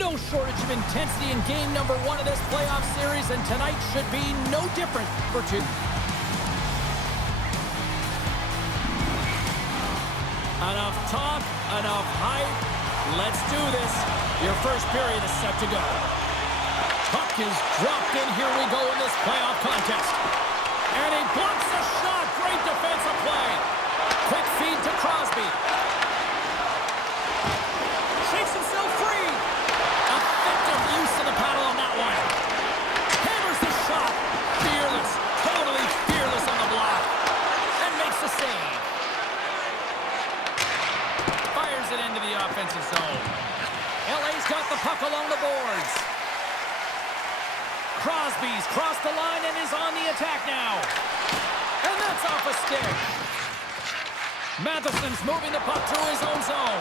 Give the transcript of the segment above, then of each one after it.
No shortage of intensity in game number 1 of this playoff series, and tonight should be no different for two. Enough talk, enough hype. Let's do this. Your first period is set to go. Puck is dropped in. Here we go in this playoff contest. And he blocks the shot. Great defensive play. Quick feed to Crosby. Shakes himself free. Effective use of the paddle on that one. Hammers the shot. Fearless. Totally fearless on the block. And makes the save. Fires it into the offensive zone. LA's got the puck along the boards. Crosby's crossed the line and is on the attack now. And that's off a stick. Matheson's moving the puck through his own zone.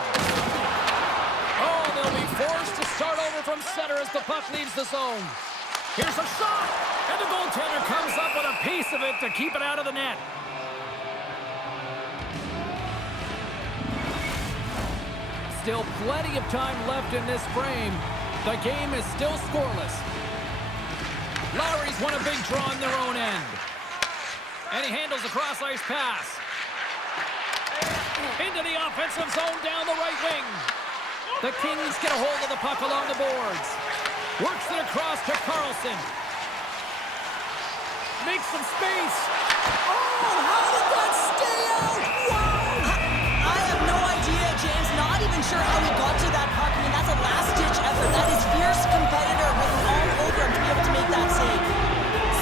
Oh, they'll be forced to start over from center as the puck leaves the zone. Here's a shot, and the goaltender comes up with a piece of it to keep it out of the net. Still plenty of time left in this frame. The game is still scoreless. Lowry's won a big draw on their own end. And he handles the cross-ice pass. Into the offensive zone down the right wing. The Kings get a hold of the puck along the boards. Works it across to Carlson. Makes some space. Oh, how did that stay out? Wow! I have no idea, James. Not even sure how he got to that puck. I mean, that's a last-ditch effort. That is fierce competitor written all over him to be able to make that save.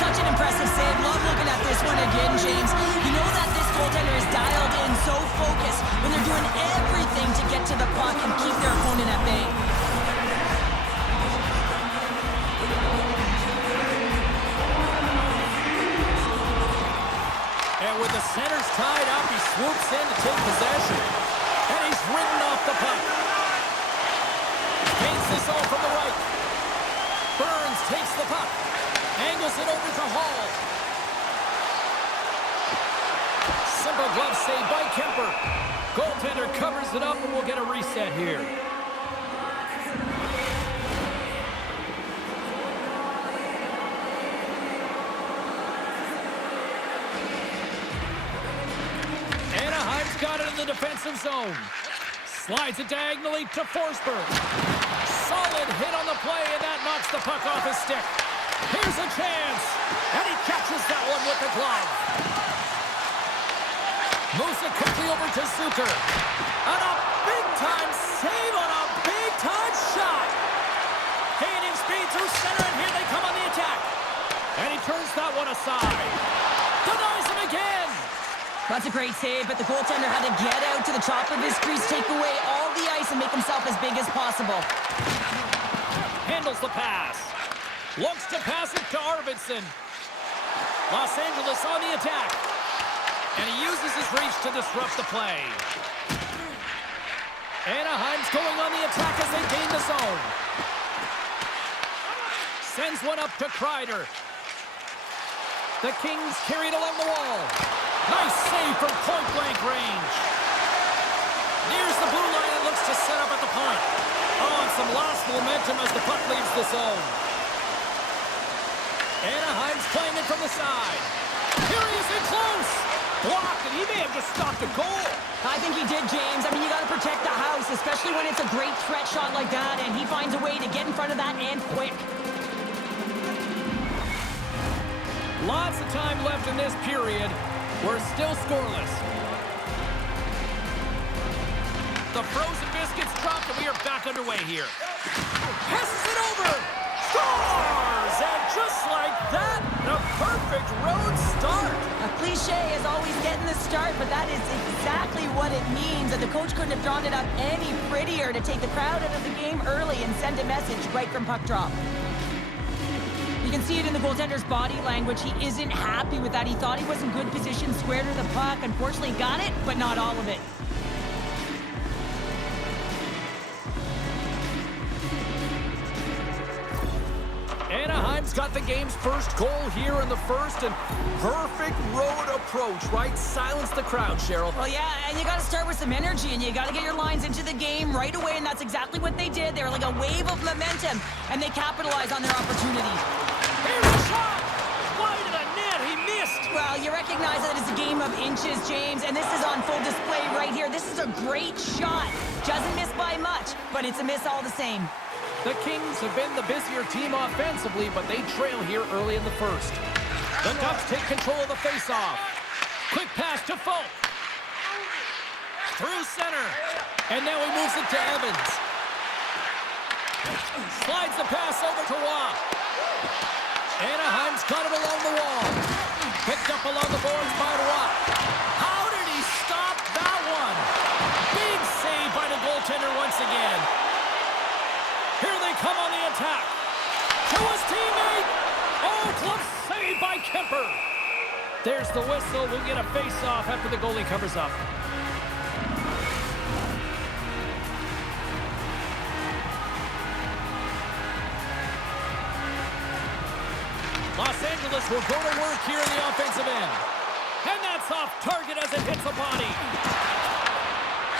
Such an impressive save. Love looking at this one again, James. You know that this goaltender is dialed in, so focused when they're doing everything to get to the puck and keep their opponent at bay. And with the centers tied up, he swoops in to take possession. And he's ridden off the puck. Paints this all from the right. Burns takes the puck. Angles it over to Hall. Simple glove save by Kemper. Goaltender covers it up and we'll get a reset here. Anaheim's got it in the defensive zone. Slides it diagonally to Forsberg. Solid hit on the play, and that knocks the puck off his stick. Here's a chance, and he catches that one with the glove. Moves it quickly over to Zucker. And a big-time save on a big-time shot. Gaining speed through center, and here they come on the attack. And he turns that one aside. Denies him again. That's a great save, but the goaltender had to get out to the top of his crease, take away all the ice, and make himself as big as possible. Handles the pass. Looks to pass it to Arvidsson. Los Angeles on the attack. And he uses his reach to disrupt the play. Anaheim's going on the attack as they gain the zone. Sends one up to Kreider. The Kings carry it along the wall. Nice save from point-blank range. Nears the blue line and looks to set up at the point. Oh, and some lost momentum as the puck leaves the zone. Anaheim's playing it from the side. Here he is in close. Blocked, and he may have just stopped a goal. I think he did, James. I mean, you got to protect the house, especially when it's a great threat shot like that, and he finds a way to get in front of that and quick. Lots of time left in this period. We're still scoreless. The frozen biscuits dropped, and we are back underway here. Passes it over. Scores! And just like that, the perfect road start. A cliche is always getting the start, but that is exactly what it means. And the coach couldn't have drawn it up any prettier to take the crowd out of the game early and send a message right from puck drop. You can see it in the goaltender's body language. He isn't happy with that. He thought he was in good position, square to the puck. Unfortunately, got it, but not all of it. Anaheim Kings got the game's first goal here in the first, and perfect road approach, right? Silence the crowd, Cheryl. Well, yeah, and you got to start with some energy, and you got to get your lines into the game right away, and that's exactly what they did. They were like a wave of momentum, and they capitalized on their opportunity. Here's a shot! Wide of the net, he missed! Well, you recognize that it's a game of inches, James, and this is on full display right here. This is a great shot. Doesn't miss by much, but it's a miss all the same. The Kings have been the busier team offensively, but they trail here early in the first. The Ducks take control of the faceoff. Quick pass to Folk. Through center. And now he moves it to Evans. Slides the pass over to Waugh. Anaheim's got it along the wall. Picked up along the boards by Waugh. How did he stop that one? Big save by the goaltender once again. Here they come on the attack. To his teammate. Oh, close save by Kemper. There's the whistle. We'll get a face-off after the goalie covers up. Los Angeles will go to work here in the offensive end. And that's off target as it hits the body.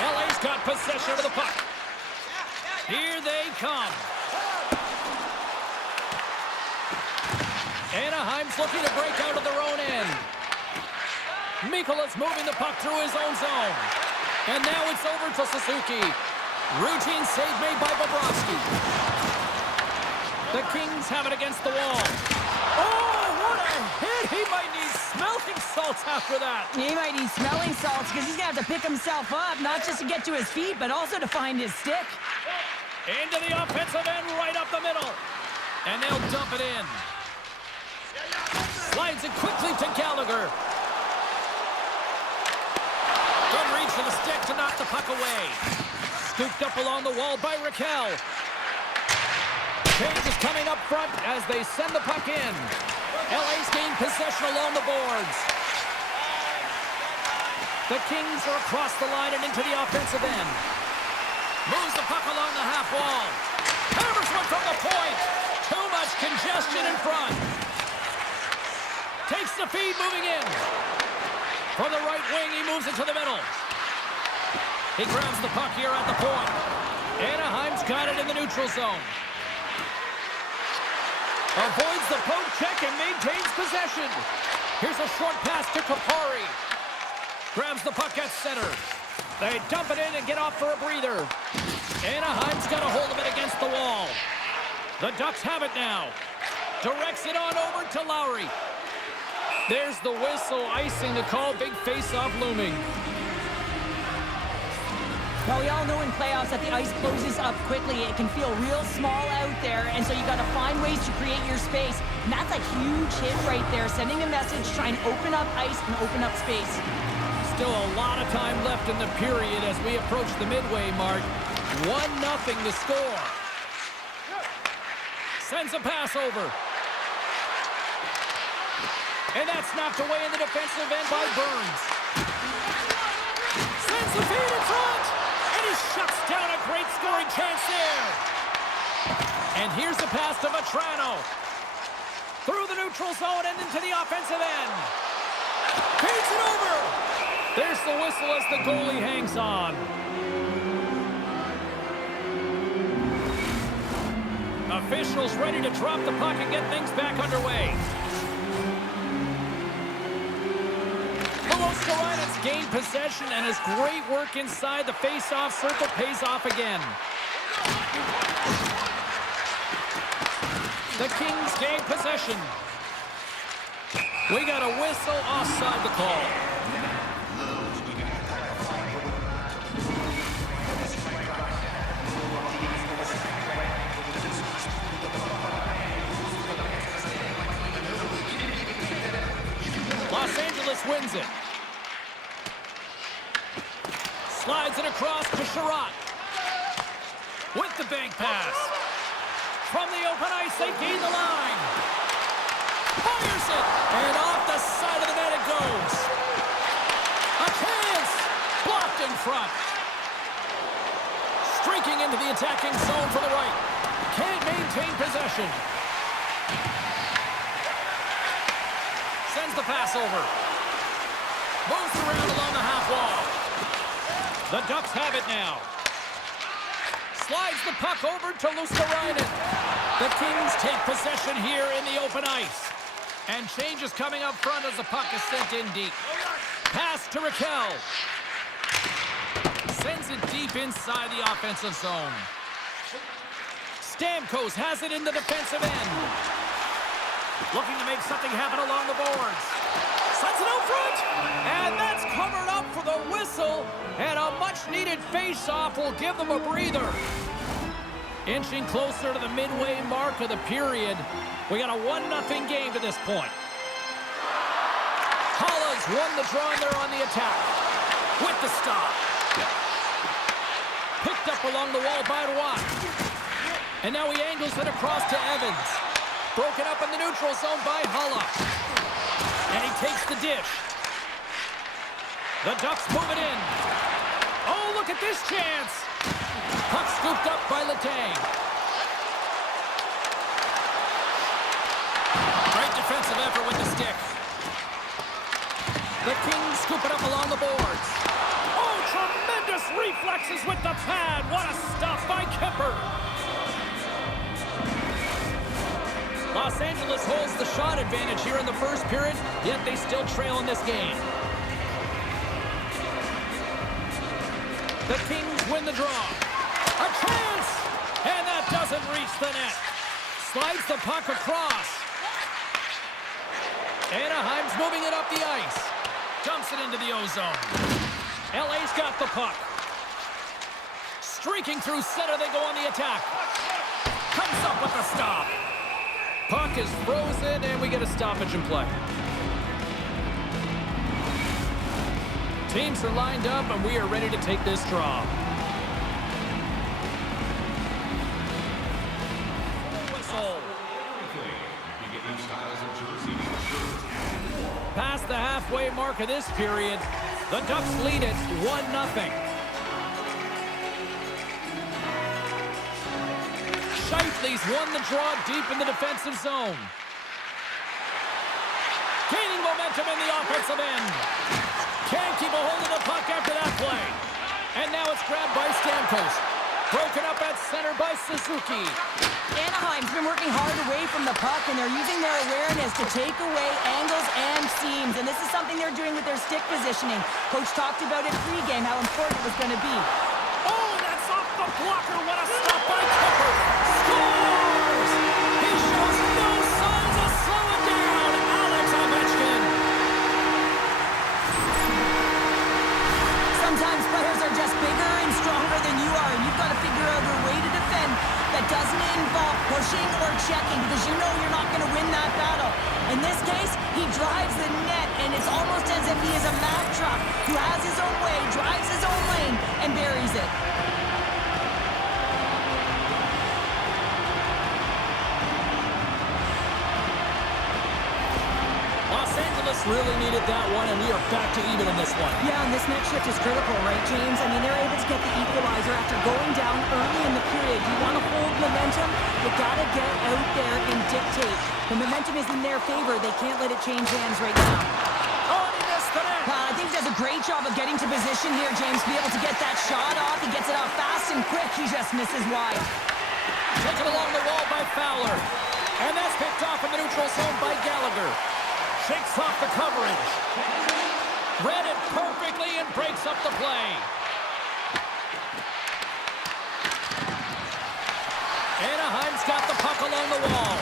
LA's got possession of the puck. Here they come. Anaheim's looking to break out of their own end. Mikola's moving the puck through his own zone. And now it's over to Suzuki. Routine save made by Bobrovsky. The Kings have it against the wall. Oh, what a hit! He might need smelling salts after that. He might need smelling salts because he's going to have to pick himself up, not just to get to his feet, but also to find his stick. Into the offensive end, right up the middle. And they'll dump it in. Slides it quickly to Gallagher. Good reach for the stick to knock the puck away. Scooped up along the wall by Raquel. Change is coming up front as they send the puck in. LA's gained possession along the boards. The Kings are across the line and into the offensive end. Moves the puck along the half wall. Hammers one from the point. Too much congestion in front. Takes the feed moving in. From the right wing, he moves it to the middle. He grabs the puck here at the point. Anaheim's got it in the neutral zone. Avoids the poke check and maintains possession. Here's a short pass to Kapari. Grabs the puck at center. They dump it in and get off for a breather. Anaheim's got a hold of it against the wall. The Ducks have it now. Directs it on over to Lowry. There's the whistle, icing the call. Big face-off looming. Well, we all know in playoffs that the ice closes up quickly. It can feel real small out there, and so you got to find ways to create your space. And that's a huge hit right there, sending a message, trying to open up ice and open up space. Still a lot of time left in the period as we approach the midway mark. 1-0 to score. Sends a pass over. And that's knocked away in the defensive end by Burns. Sends the feed in front. And he shuts down a great scoring chance there. And here's the pass to Vetrano. Through the neutral zone and into the offensive end. Feeds it over. There's the whistle as the goalie hangs on. Officials ready to drop the puck and get things back underway. It's gained possession, and his great work inside the face-off circle pays off again. The Kings gain possession. We got a whistle offside the call. Los Angeles wins it. Slides it across to Sherratt. With the bank pass. From the open ice, they gain the line. Fires it. And off the side of the net it goes. A chance. Blocked in front. Streaking into the attacking zone for the right. Can't maintain possession. Sends the pass over. Moves around along the half wall. The Ducks have it now. Slides the puck over to Luosterainen. The Kings take possession here in the open ice. And change is coming up front as the puck is sent in deep. Pass to Raquel. Sends it deep inside the offensive zone. Stamkos has it in the defensive end. Looking to make something happen along the boards. Sends it out front. And that's covered up for the whistle. And a much-needed face-off will give them a breather. Inching closer to the midway mark of the period. We got a 1-0 game to this point. Halla's won the draw and they're on the attack. With the stop. Picked up along the wall by Roy. And now he angles it across to Evans. Broken up in the neutral zone by Halla. And he takes the dish. The Ducks move it in. Oh, look at this chance. Puck scooped up by Letang. Great defensive effort with the stick. The Kings scoop it up along the boards. Oh, tremendous reflexes with the pad. What a stop by Kemper. Los Angeles holds the shot advantage here in the first period, yet they still trail in this game. The Kings win the draw. A chance! And that doesn't reach the net. Slides the puck across. Anaheim's moving it up the ice. Dumps it into the O-zone. LA's got the puck. Streaking through center, they go on the attack. Comes up with the stop. Puck is frozen, and we get a stoppage in play. Teams are lined up, and we are ready to take this draw. Whistle. Past the halfway mark of this period, the Ducks lead it 1-0. Scheifele's won the draw deep in the defensive zone. Gaining momentum in the offensive end. Can't keep a hold of the puck after that play. And now it's grabbed by Stamkos. Broken up at center by Suzuki. Anaheim's been working hard away from the puck, and they're using their awareness to take away angles and seams. And this is something they're doing with their stick positioning. Coach talked about it pregame, how important it was going to be. Oh, that's off the blocker. What a stop by Kemper. Scores! He shows no signs of slowing down. Alex Ovechkin. Sometimes players are just bigger and stronger than you are, and you've got to figure out a way to defend that doesn't involve pushing or checking, because you know you're not going to win that battle. In this case, he drives the net, and it's almost as if he is a Mack truck who has his own way, drives his own lane, and buries it. Really needed that one, and we are back to even in this one. Yeah, and this next shift is critical, right, James? I mean, they're able to get the equalizer after going down early in the period. You want to hold momentum, you got to get out there and dictate. The momentum is in their favor. They can't let it change hands right now. Oh, he missed the net. I think he does a great job of getting to position here, James, to be able to get that shot off. He gets it off fast and quick. He just misses wide. Taken along the wall by Fowler. And that's picked off in the neutral zone by Gallagher. Shakes off the coverage. Read it perfectly and breaks up the play. Anaheim's got the puck along the wall.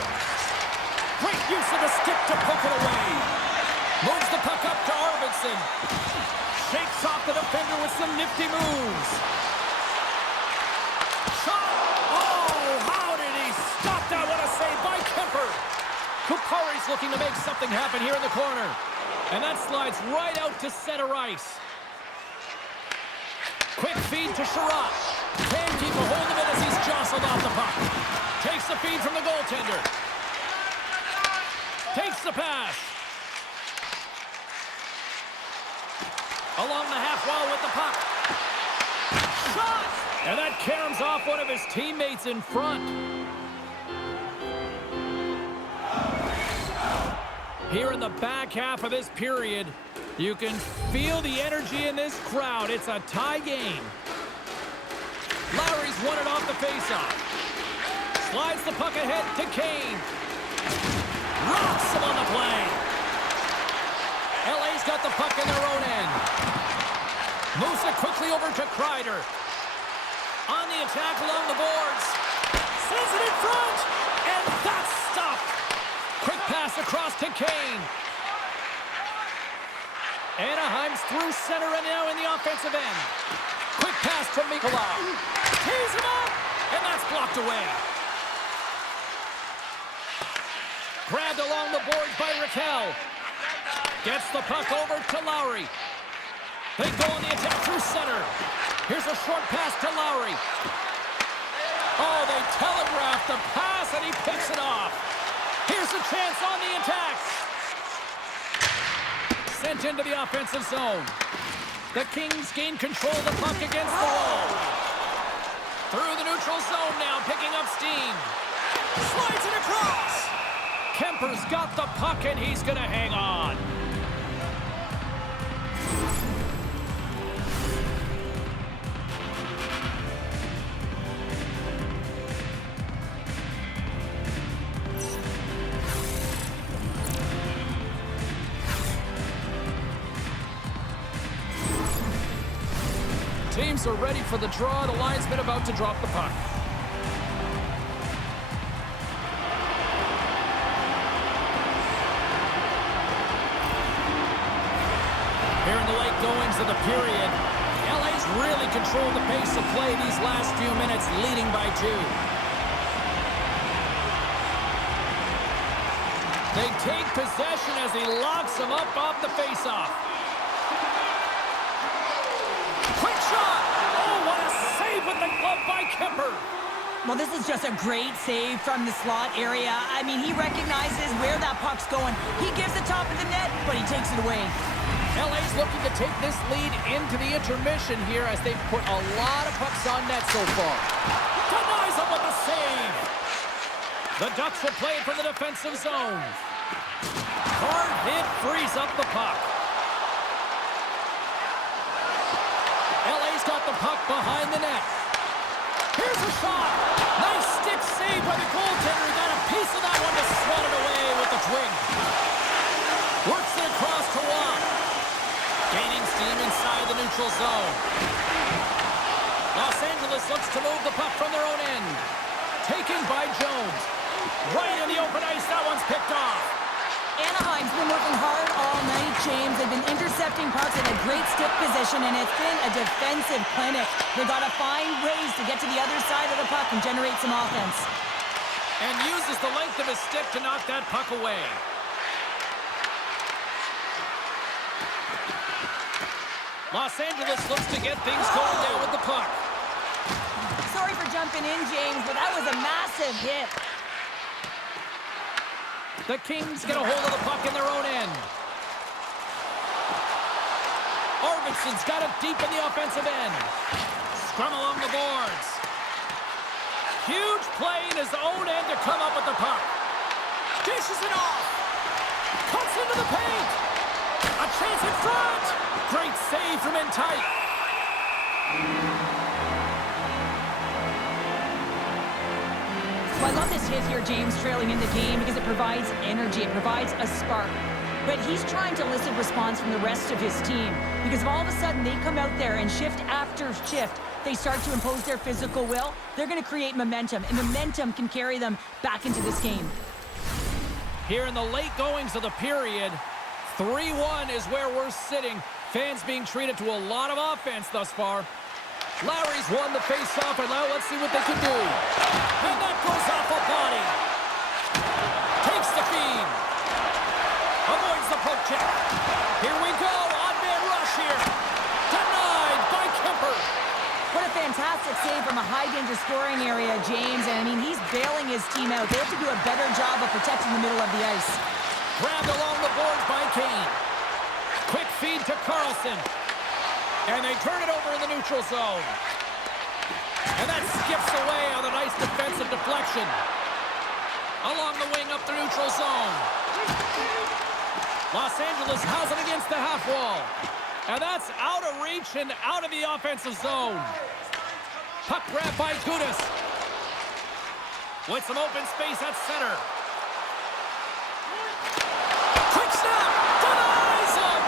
Great use of the stick to poke it away. Moves the puck up to Arvidsson. Shakes off the defender with some nifty moves. Shot! Oh, how did he stop that? What a save by Kemper. Kupari's looking to make something happen here in the corner. And that slides right out to center ice. Quick feed to Sherratt. Can't keep a hold of it as he's jostled off the puck. Takes the feed from the goaltender. Takes the pass. Along the half wall with the puck. Shot! And that caroms off one of his teammates in front. Here in the back half of this period, you can feel the energy in this crowd. It's a tie game. Lowry's won it off the faceoff. Slides the puck ahead to Kane. Rocks him on the play. LA's got the puck in their own end. Moves it quickly over to Kreider. On the attack along the boards. Sends it in front. And that's stopped. Quick pass across to Kane. Anaheim's through center and now in the offensive end. Quick pass to Mikolaw. Tees him up. And that's blocked away. Grabbed along the boards by Raquel. Gets the puck over to Lowry. They go on the attack through center. Here's a short pass to Lowry. Oh, they telegraph the pass, and he picks it off. Here's a chance on the attack. Sent into the offensive zone. The Kings gain control of the puck against the wall. Through the neutral zone now, picking up steam. Slides it across. Kemper's got the puck, and he's going to hang on. Teams are ready for the draw. The linesman about to drop the puck. Here in the late goings of the period, LA's really controlled the pace of play these last few minutes, leading by 2. They take possession as he locks them up off the faceoff. Quick shot! Oh, what a save with the glove by Kemper! Well, this is just a great save from the slot area. I mean, he recognizes where that puck's going. He gives the top of the net, but he takes it away. LA's looking to take this lead into the intermission here as they've put a lot of pucks on net so far. Denies him with the save. The Ducks will play it from the defensive zone. Hard hit frees up the puck. LA's got the puck behind the net. Here's a shot. Nice stick save by the goaltender. He got a piece of that one to swat it away with the twig. Works it across to Watt. Gaining steam inside the neutral zone. Los Angeles looks to move the puck from their own end. Taken by Jones. Right in the open ice, that one's picked off. Anaheim's been working hard all night, James. They've been intercepting pucks in a great stick position, and it's been a defensive clinic. They've got to find ways to get to the other side of the puck and generate some offense. And uses the length of his stick to knock that puck away. Los Angeles looks to get things going down with the puck. Sorry for jumping in, James, but that was a massive hit. The Kings get a hold of the puck in their own end. Arvidsson's got it deep in the offensive end. Scrum along the boards. Huge play in his own end to come up with the puck. Dishes it off. Cuts into the paint. A chance in front. Great save from in tight. Well, I love this hit here, James, trailing in the game because it provides energy. It provides a spark. But he's trying to elicit response from the rest of his team because if all of a sudden they come out there and shift after shift, they start to impose their physical will, they're going to create momentum, and momentum can carry them back into this game. Here in the late goings of the period, 3-1 is where we're sitting. Fans being treated to a lot of offense thus far. Lowry's won the face-off, and now let's see what they can do. And that goes off a body. Takes the feed. Avoids the poke check. Here we go. Odd-man rush here. Denied by Kemper. What a fantastic save from a high-danger scoring area, James. And, I mean, he's bailing his team out. They have to do a better job of protecting the middle of the ice. Grabbed along the boards by Kane. Quick feed to Carlson. And they turn it over in the neutral zone. And that skips away on a nice defensive deflection. Along the wing up the neutral zone. Los Angeles has it against the half wall. And that's out of reach and out of the offensive zone. Puck grab by Gudas. With some open space at center. Quick snap! Denies him!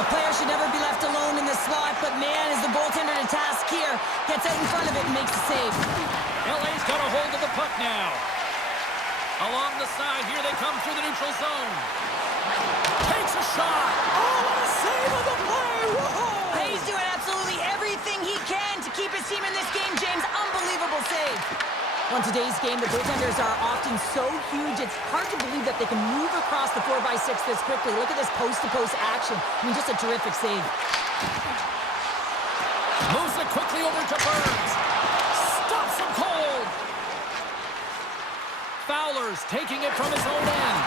A player should never be left alone in the slot, but man, is the goaltender to task here. Gets out in front of it and makes the save. LA's got a hold of the puck now. Along the side, here they come through the neutral zone. Takes a shot. Oh, what a save of the play! Whoa! He's doing absolutely everything he can to keep his team in this game, James. Unbelievable save. On today's game, the goaltenders are often so huge, it's hard to believe that they can move across the 4x6 this quickly. Look at this post-to-post action. I mean, just a terrific save. Moves it quickly over to Burns. Stops him cold. Fowler's taking it from his own end.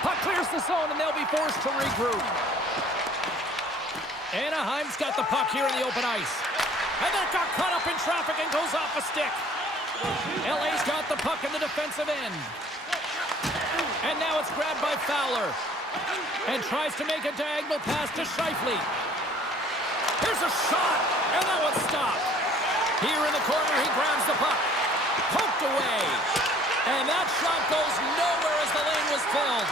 Puck clears the zone, and they'll be forced to regroup. Anaheim's got the puck here in the open ice. And that got caught up in traffic and goes off a stick. LA's got the puck in the defensive end. And now it's grabbed by Fowler. And tries to make a diagonal pass to Scheifele. Here's a shot, and that one's stopped. Here in the corner, he grabs the puck. Poked away. And that shot goes nowhere as the lane was filled.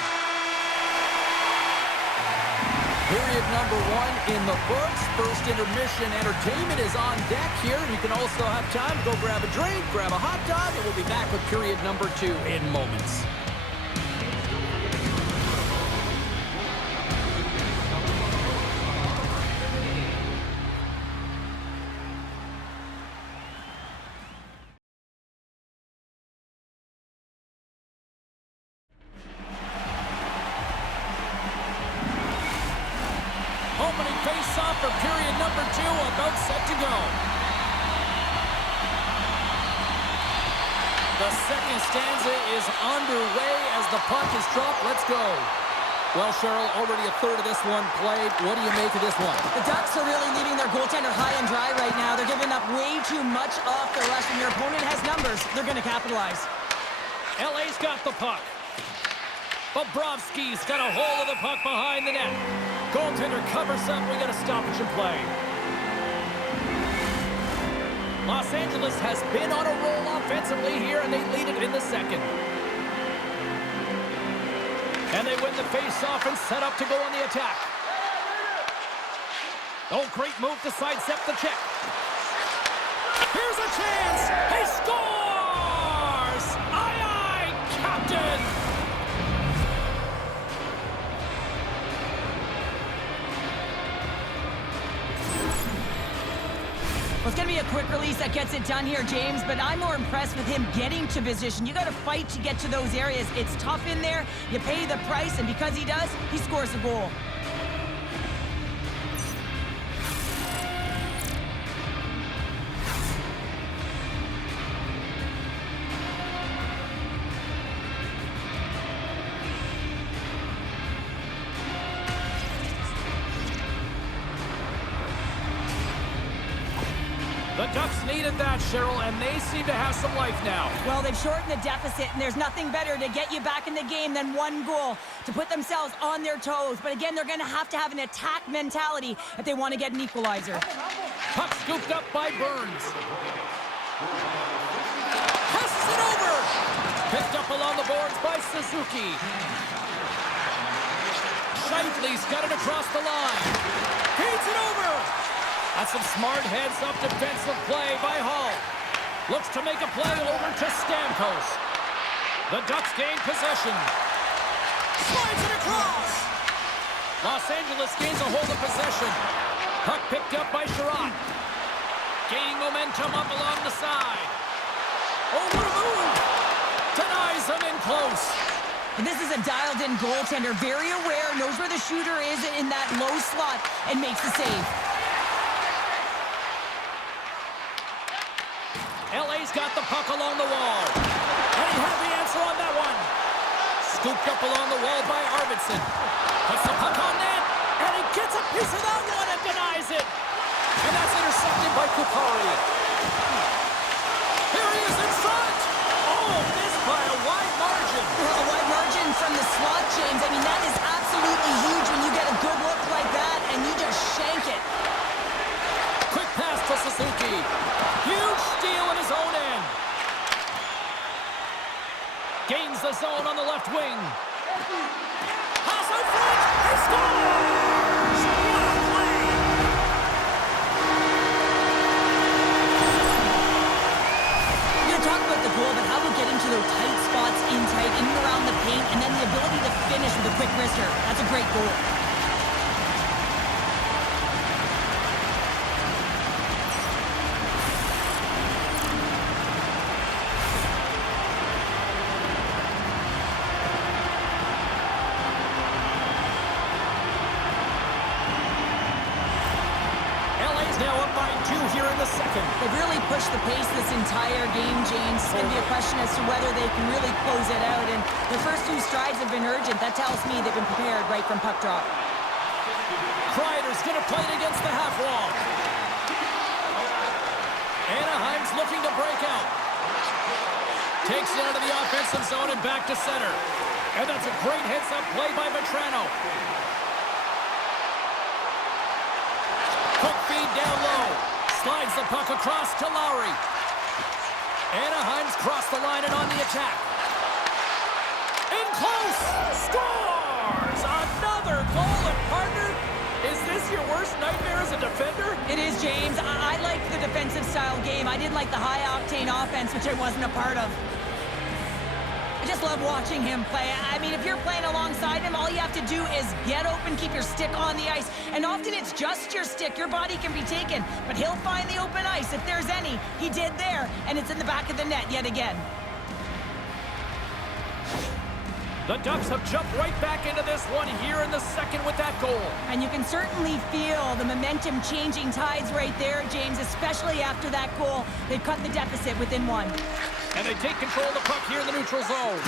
Period number 1 in the books. First intermission entertainment is on deck here. You can also have time to go grab a drink, grab a hot dog, and we'll be back with period number 2 in moments. Opening face-off for period number 2, about set to go. The second stanza is underway as the puck is dropped. Let's go. Well, Cheryl, already a third of this one played. What do you make of this one? The Ducks are really leaving their goaltender high and dry right now. They're giving up way too much off the rush. When your opponent has numbers, they're going to capitalize. LA's got the puck. Bobrovsky's got a hold of the puck behind the net. Goaltender covers up. We got a stoppage in play. Los Angeles has been on a roll offensively here, and they lead it in the second. And they win the face-off and set up to go on the attack. Oh, great move to sidestep the check. Here's a chance. He scores! Aye, aye, Captain! Well, it's going to be a quick release that gets it done here, James, but I'm more impressed with him getting to position. You got to fight to get to those areas. It's tough in there. You pay the price, and because he does, he scores a goal. The Ducks needed that, Cheryl, and they seem to have some life now. Well, they've shortened the deficit, and there's nothing better to get you back in the game than one goal to put themselves on their toes. But again, they're going to have an attack mentality if they want to get an equalizer. Puck scooped up by Burns. Passes it over. Picked up along the boards by Suzuki. Scheifele's got it across the line. Feeds it over. That's some smart heads-up defensive play by Hall. Looks to make a play over to Stamkos. The Ducks gain possession. Slides it across. Los Angeles gains a hold of possession. Puck picked up by Sherratt. Gaining momentum up along the side. Over the move. Denies him in close. This is a dialed-in goaltender, very aware, knows where the shooter is in that low slot, and makes the save. LA's got the puck along the wall. And he had the answer on that one. Scooped up along the wall by Arvidsson. Puts the puck on net, and he gets a piece of that one and denies it. And that's intercepted by Kupari. Here he is in front. Oh, missed by a wide margin. Well, a wide margin from the slot, Gains the zone on the left wing. Pass out front. He scores! What a play! We're going to talk about the goal, but how about getting to those tight spots in and around the paint, and then the ability to finish with a quick wrister. That's a great goal. Now up by 2 here in the second. They've really pushed the pace this entire game, James. It's going to be a question as to whether they can really close it out. And the first 2 strides have been urgent. That tells me they've been prepared right from puck drop. Kreider's going to play it against the half wall. Anaheim's looking to break out. Takes it out of the offensive zone and back to center. And that's a great heads-up play by Vetrano. Quick feed down low. Slides the puck across to Lowry. Anaheim's crossed the line and on the attack. In close! Scores! Another goal, and partner, is this your worst nightmare as a defender? It is, James. I like the defensive style game. I didn't like the high-octane offense, which I wasn't a part of. I just love watching him play. I mean, if you're playing alongside him, all you have to do is get open, keep your stick on the ice. And often it's just your stick. Your body can be taken, but he'll find the open ice if there's any. He did there, and it's in the back of the net yet again. The Ducks have jumped right back into this one here in the second with that goal. And you can certainly feel the momentum changing tides right there, James, especially after that goal. They've cut the deficit within 1. And they take control of the puck here in the neutral zone.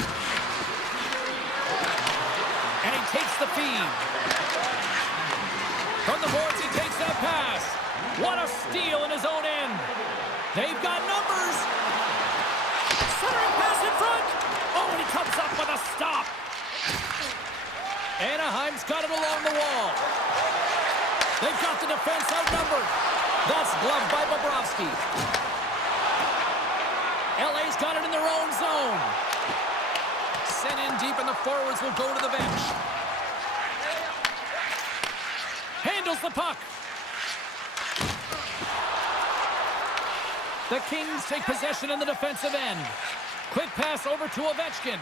And he takes the feed. From the boards, he takes that pass. What a steal in his own end. They've got numbers. Centering pass in front. Oh, and he comes up with a stop. Anaheim's got it along the wall. They've got the defense outnumbered. That's gloved by Bobrovsky. LA's got it in their own zone. Sent in deep, and the forwards will go to the bench. Handles the puck. The Kings take possession in the defensive end. Quick pass over to Ovechkin.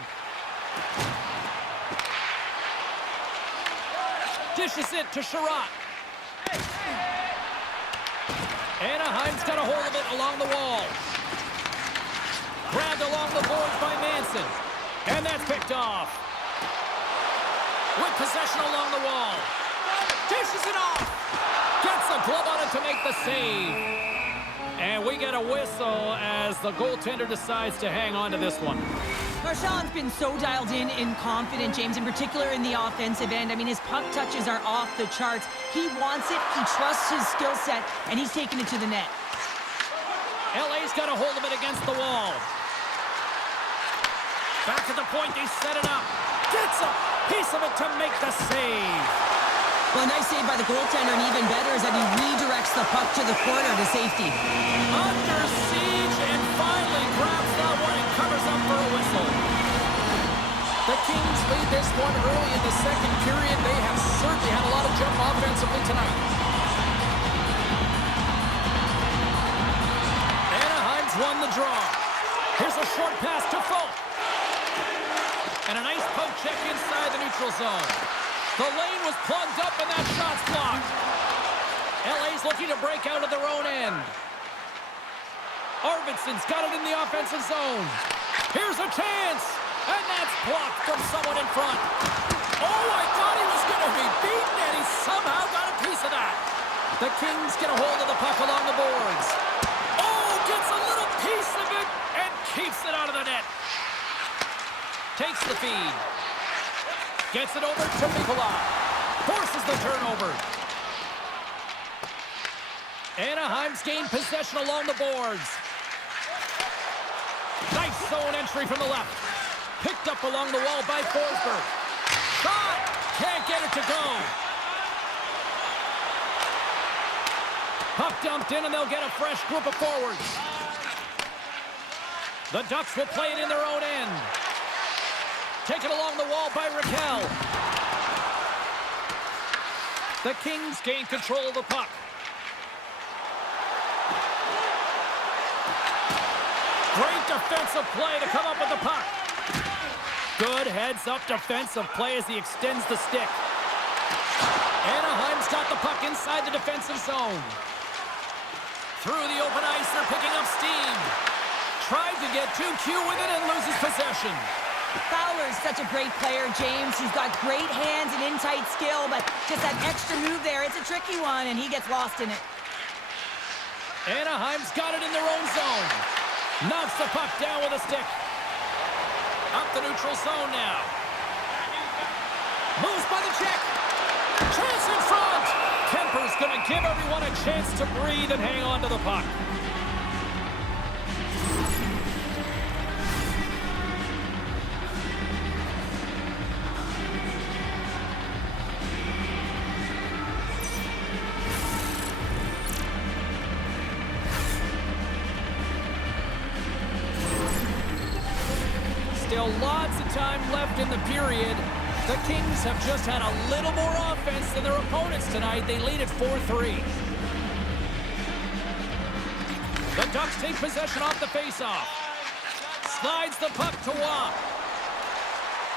Dishes it to Sherratt. Anaheim's got a hold of it along the wall. Grabbed along the boards by Manson. And that's picked off. With possession along the wall. Dishes it off. Gets a glove on it to make the save. And we get a whistle as the goaltender decides to hang on to this one. Marchand's been so dialed in and confident, James, in particular in the offensive end. I mean, his puck touches are off the charts. He wants it, he trusts his skill set, and he's taking it to the net. LA's got a hold of it against the wall. Back to the point, they set it up. Gets a piece of it to make the save. Well, a nice save by the goaltender, and even better is that he redirects the puck to the corner to safety. Under siege, and finally grabs that one and covers up for a whistle. The Kings lead this one early in the second period. They have certainly had a lot of jump offensively tonight. Anaheim's won the draw. Here's a short pass to Folk. And a nice poke check inside the neutral zone. The lane was plugged up and that shot's blocked. LA's looking to break out of their own end. Arvidsson's got it in the offensive zone. Here's a chance. And that's blocked from someone in front. Oh, I thought he was going to be beaten, and he somehow got a piece of that. The Kings get a hold of the puck along the boards. Oh, gets a little piece of it and keeps it out of the net. Takes the feed. Gets it over to Nikolai. Forces the turnover. Anaheim's gained possession along the boards. Nice zone entry from the left. Picked up along the wall by Forsberg. Shot! Can't get it to go. Puck dumped in, and they'll get a fresh group of forwards. The Ducks will play it in their own end. taken along the wall by Raquel. The Kings gain control of the puck. Great defensive play to come up with the puck. Good heads-up defensive play as he extends the stick. Anaheim's got the puck inside the defensive zone. Through the open ice, they're picking up steam. Tried to get too cute with it and loses possession. Fowler's such a great player, James. He's got great hands and in-tight skill, but just that extra move there, it's a tricky one, and he gets lost in it. Anaheim's got it in their own zone. Knocks the puck down with a stick. Up the neutral zone now. Moves by the check. Chance in front. Kemper's going to give everyone a chance to breathe and hang on to the puck. Still lots of time left in the period. The Kings have just had a little more offense than their opponents tonight. They lead at 4-3. The Ducks take possession off the faceoff. Slides the puck to Waugh.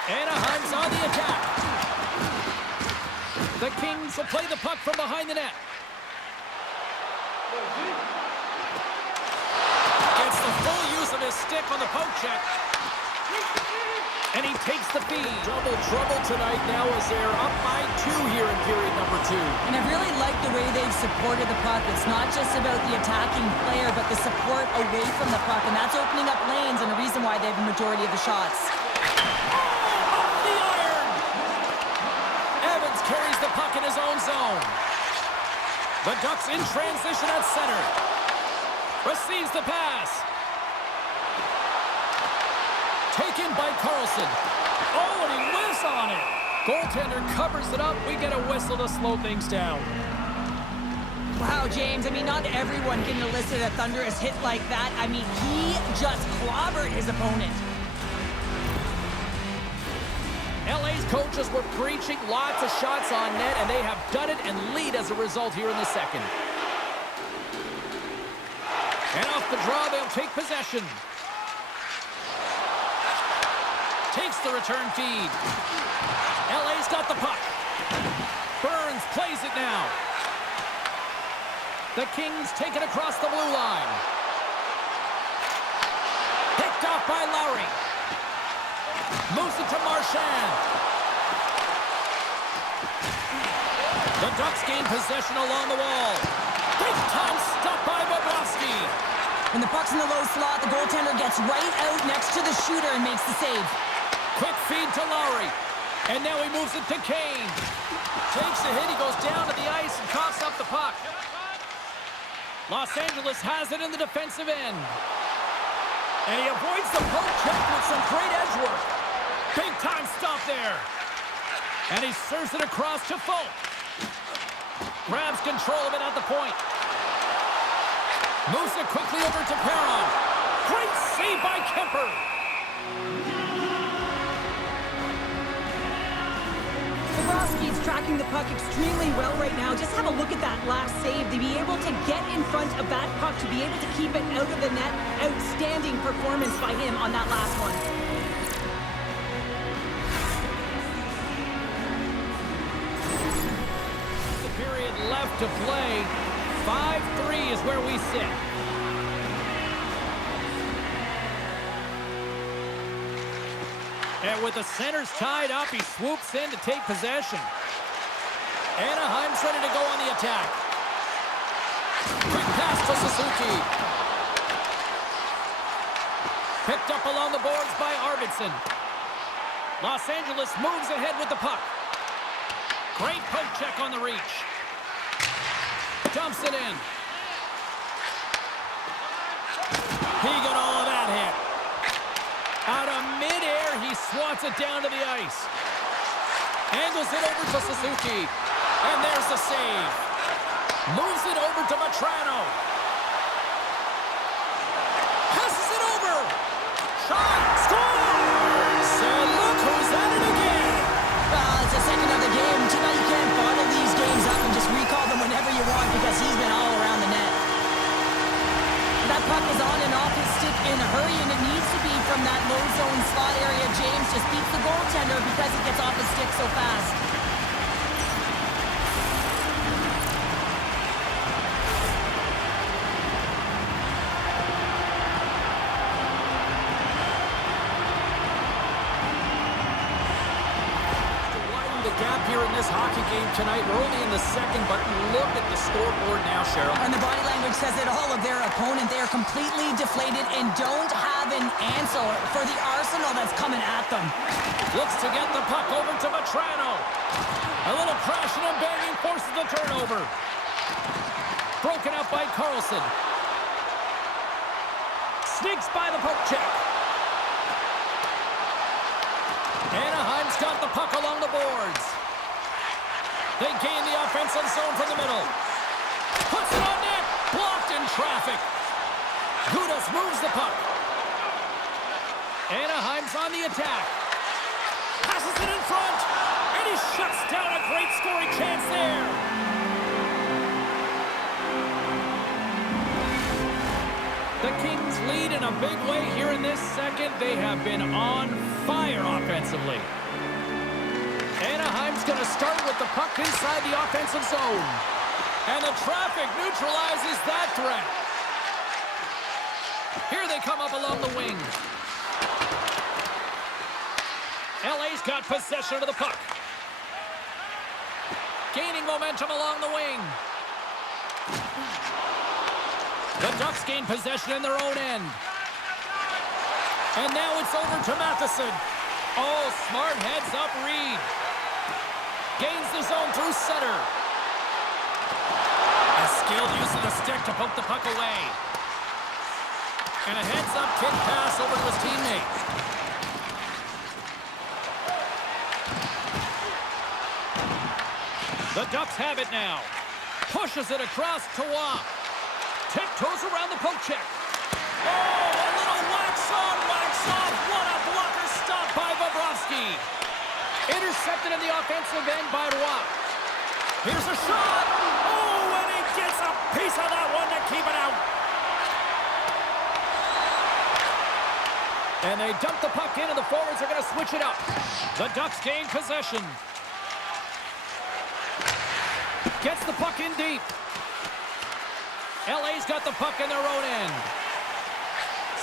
Anaheim's on the attack. The Kings will play the puck from behind the net. Gets the full use of his stick on the poke check. And he takes the feed. Double trouble tonight now as they're up by 2 here in period number 2. And I really like the way they've supported the puck. It's not just about the attacking player, but the support away from the puck. And that's opening up lanes and a reason why they have the majority of the shots. Oh, off the iron! Evans carries the puck in his own zone. The Ducks in transition at center. Receives the pass. Taken by Carlson. Oh, and he whiffs on it. Goaltender covers it up. We get a whistle to slow things down. Wow, James, I mean, not everyone can elicit a thunderous hit like that. I mean, he just clobbered his opponent. LA's coaches were preaching lots of shots on net, and they have done it and lead as a result here in the second. And off the draw, they'll take possession. Takes the return feed. LA's got the puck. Burns plays it now. The Kings take it across the blue line. Picked off by Lowry. Moves it to Marchand. The Ducks gain possession along the wall. Big time stop by Bobrovsky. When the puck's in the low slot, the goaltender gets right out next to the shooter and makes the save. Quick feed to Lowry. And now he moves it to Kane. Takes a hit. He goes down to the ice and coughs up the puck. Los Angeles has it in the defensive end. And he avoids the poke check with some great edge work. Big time stop there. And he serves it across to Folk. Grabs control of it at the point. Moves it quickly over to Perron. Great save by Kemper. Bobrovsky's tracking the puck extremely well right now. Just have a look at that last save. To be able to get in front of that puck, to be able to keep it out of the net. Outstanding performance by him on that last one. The period left to play. 5-3 is where we sit. And with the centers tied up, he swoops in to take possession. Anaheim's ready to go on the attack. Quick pass to Suzuki. Picked up along the boards by Arvidsson. Los Angeles moves ahead with the puck. Great poke check on the reach. Dumps it in. He got all of that hit. Out of midair, he swats it down to the ice. Angles it over to Suzuki. And there's the save. Moves it over to Matrano. Passes it over. Shot. Scores! And look who's the goaltender because he gets off his stick so fast. Gap here in this hockey game tonight. We're only in the second, but look at the scoreboard now, Cheryl. And the body language says it all of their opponent. They are completely deflated and don't have an answer for the arsenal that's coming at them. Looks to get the puck over to Vetrano. A little crashing and banging forces the turnover. Broken up by Carlson. Sneaks by the poke check. Anaheim's got the puck along the boards. They gain the offensive zone from the middle. Puts it on net. Blocked in traffic. Gudas moves the puck. Anaheim's on the attack. Passes it in front. And he shuts down a great scoring chance there. The Kings lead in a big way here in this second. They have been on fire offensively. Anaheim's going to start with the puck inside the offensive zone. And the traffic neutralizes that threat. Here they come up along the wing. LA's got possession of the puck. Gaining momentum along the wing. The Ducks gain possession in their own end. And now it's over to Matheson. Oh, smart heads-up read. Gains the zone through center. A skilled use of the stick to poke the puck away. And a heads-up kick pass over to his teammate. The Ducks have it now. Pushes it across to Watt. Tiptoes around the poke check. Oh, a little wax on, wax off. What a blocker stop by Bobrovsky. Intercepted in the offensive end by Watt. Here's a shot. Oh, and he gets a piece of that one to keep it out. And they dump the puck in, and the forwards are going to switch it up. The Ducks gain possession. Gets the puck in deep. LA's got the puck in their own end.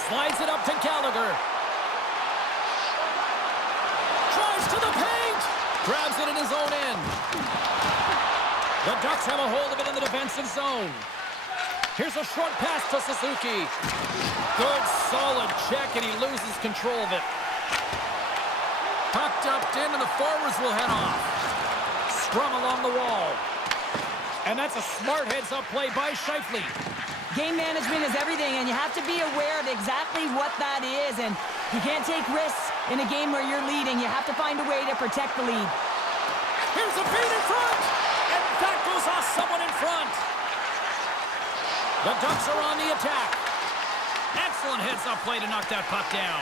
Slides it up to Gallagher. Drives to the paint. Grabs it in his own end. The Ducks have a hold of it in the defensive zone. Here's a short pass to Suzuki. Good, solid check, and he loses control of it. Puck dumped in, and the forwards will head off. Scrum along the wall. And that's a smart heads-up play by Scheifele. Game management is everything, and you have to be aware of exactly what that is. And you can't take risks in a game where you're leading. You have to find a way to protect the lead. Here's a feed in front, and that goes off someone in front. The Ducks are on the attack. Excellent heads-up play to knock that puck down.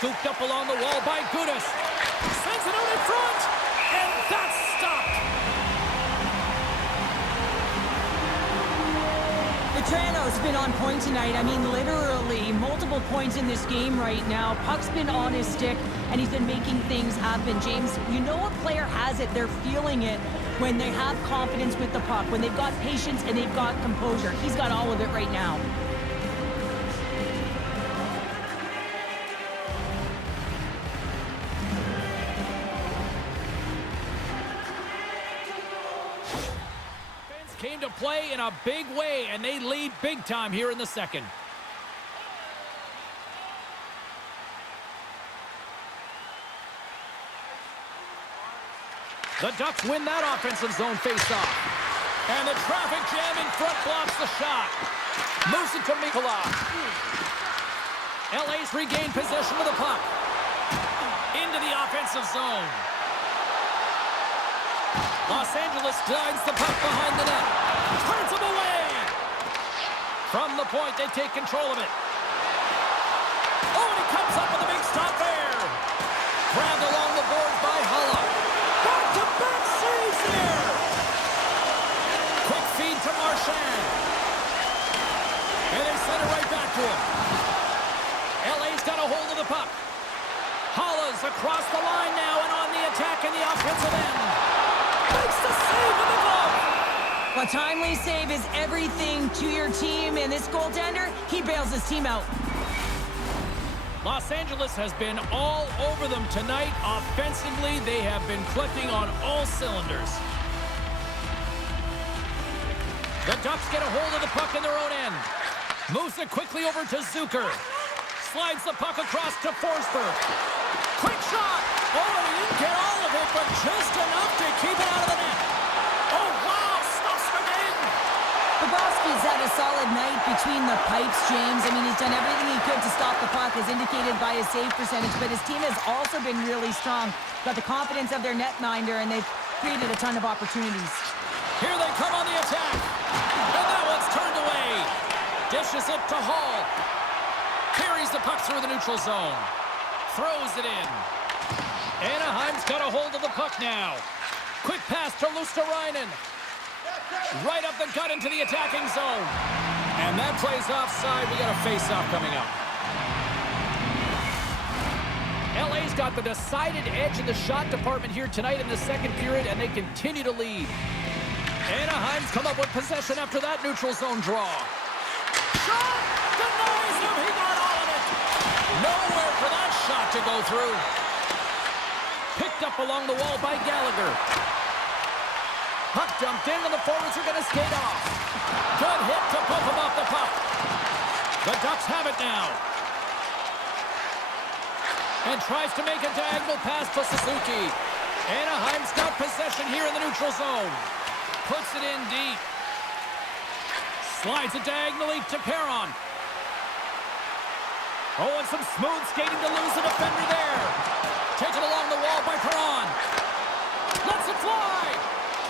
Scooped up along the wall by Gudas. Sends it out in front, and that's stopped. Vetrano's been on point tonight. I mean, literally multiple points in this game right now. Puck's been on his stick, and he's been making things happen. James, you know a player has it. They're feeling it when they have confidence with the puck, when they've got patience and they've got composure. He's got all of it right now. Came to play in a big way, and they lead big time here in the second. The Ducks win that offensive zone face-off. And the traffic jam in front blocks the shot. Moves it to Mikula. LA's regained possession of the puck. Into the offensive zone. Los Angeles glides the puck behind the net. Turns him away. From the point, they take control of it. Oh, and he comes up with a big stop there. Grabbed along the boards by Hulla. Back-to-back saves here. Quick feed to Marchand. And they send it right back to him. LA's got a hold of the puck. Halla's pass across the line now and on the attack in the offensive end. Makes the save with the glove. A timely save is everything to your team, and this goaltender, he bails his team out. Los Angeles has been all over them tonight. Offensively, they have been clicking on all cylinders. The Ducks get a hold of the puck in their own end. Moves it quickly over to Zucker. Slides the puck across to Forsberg. Quick shot! Oh, and he didn't get all of it, but just enough to keep it out of the net. Oh, wow! Stops the game! Bobrovsky's had a solid night between the pipes, James. I mean, he's done everything he could to stop the puck, as indicated by his save percentage, but his team has also been really strong. Got the confidence of their netminder, and they've created a ton of opportunities. Here they come on the attack. And that one's turned away. Dishes it to Hall. Carries the puck through the neutral zone. Throws it in. Anaheim's got a hold of the puck now. Quick pass to Luosterainen. Right up the gut into the attacking zone. And that plays offside. We got a face-off coming up. LA's got the decided edge in the shot department here tonight in the second period, and they continue to lead. Anaheim's come up with possession after that neutral zone draw. Shot! Denies him! He got all of it! Nowhere for that shot to go through. Picked up along the wall by Gallagher. Puck dumped in, and the forwards are going to skate off. Good hit to pump him off the puck. The Ducks have it now. And tries to make a diagonal pass to Suzuki. Anaheim's got possession here in the neutral zone. Puts it in deep. Slides it diagonally to Perron. Oh, and some smooth skating to lose a defender there. Taken along the wall by Perron. Lets it fly.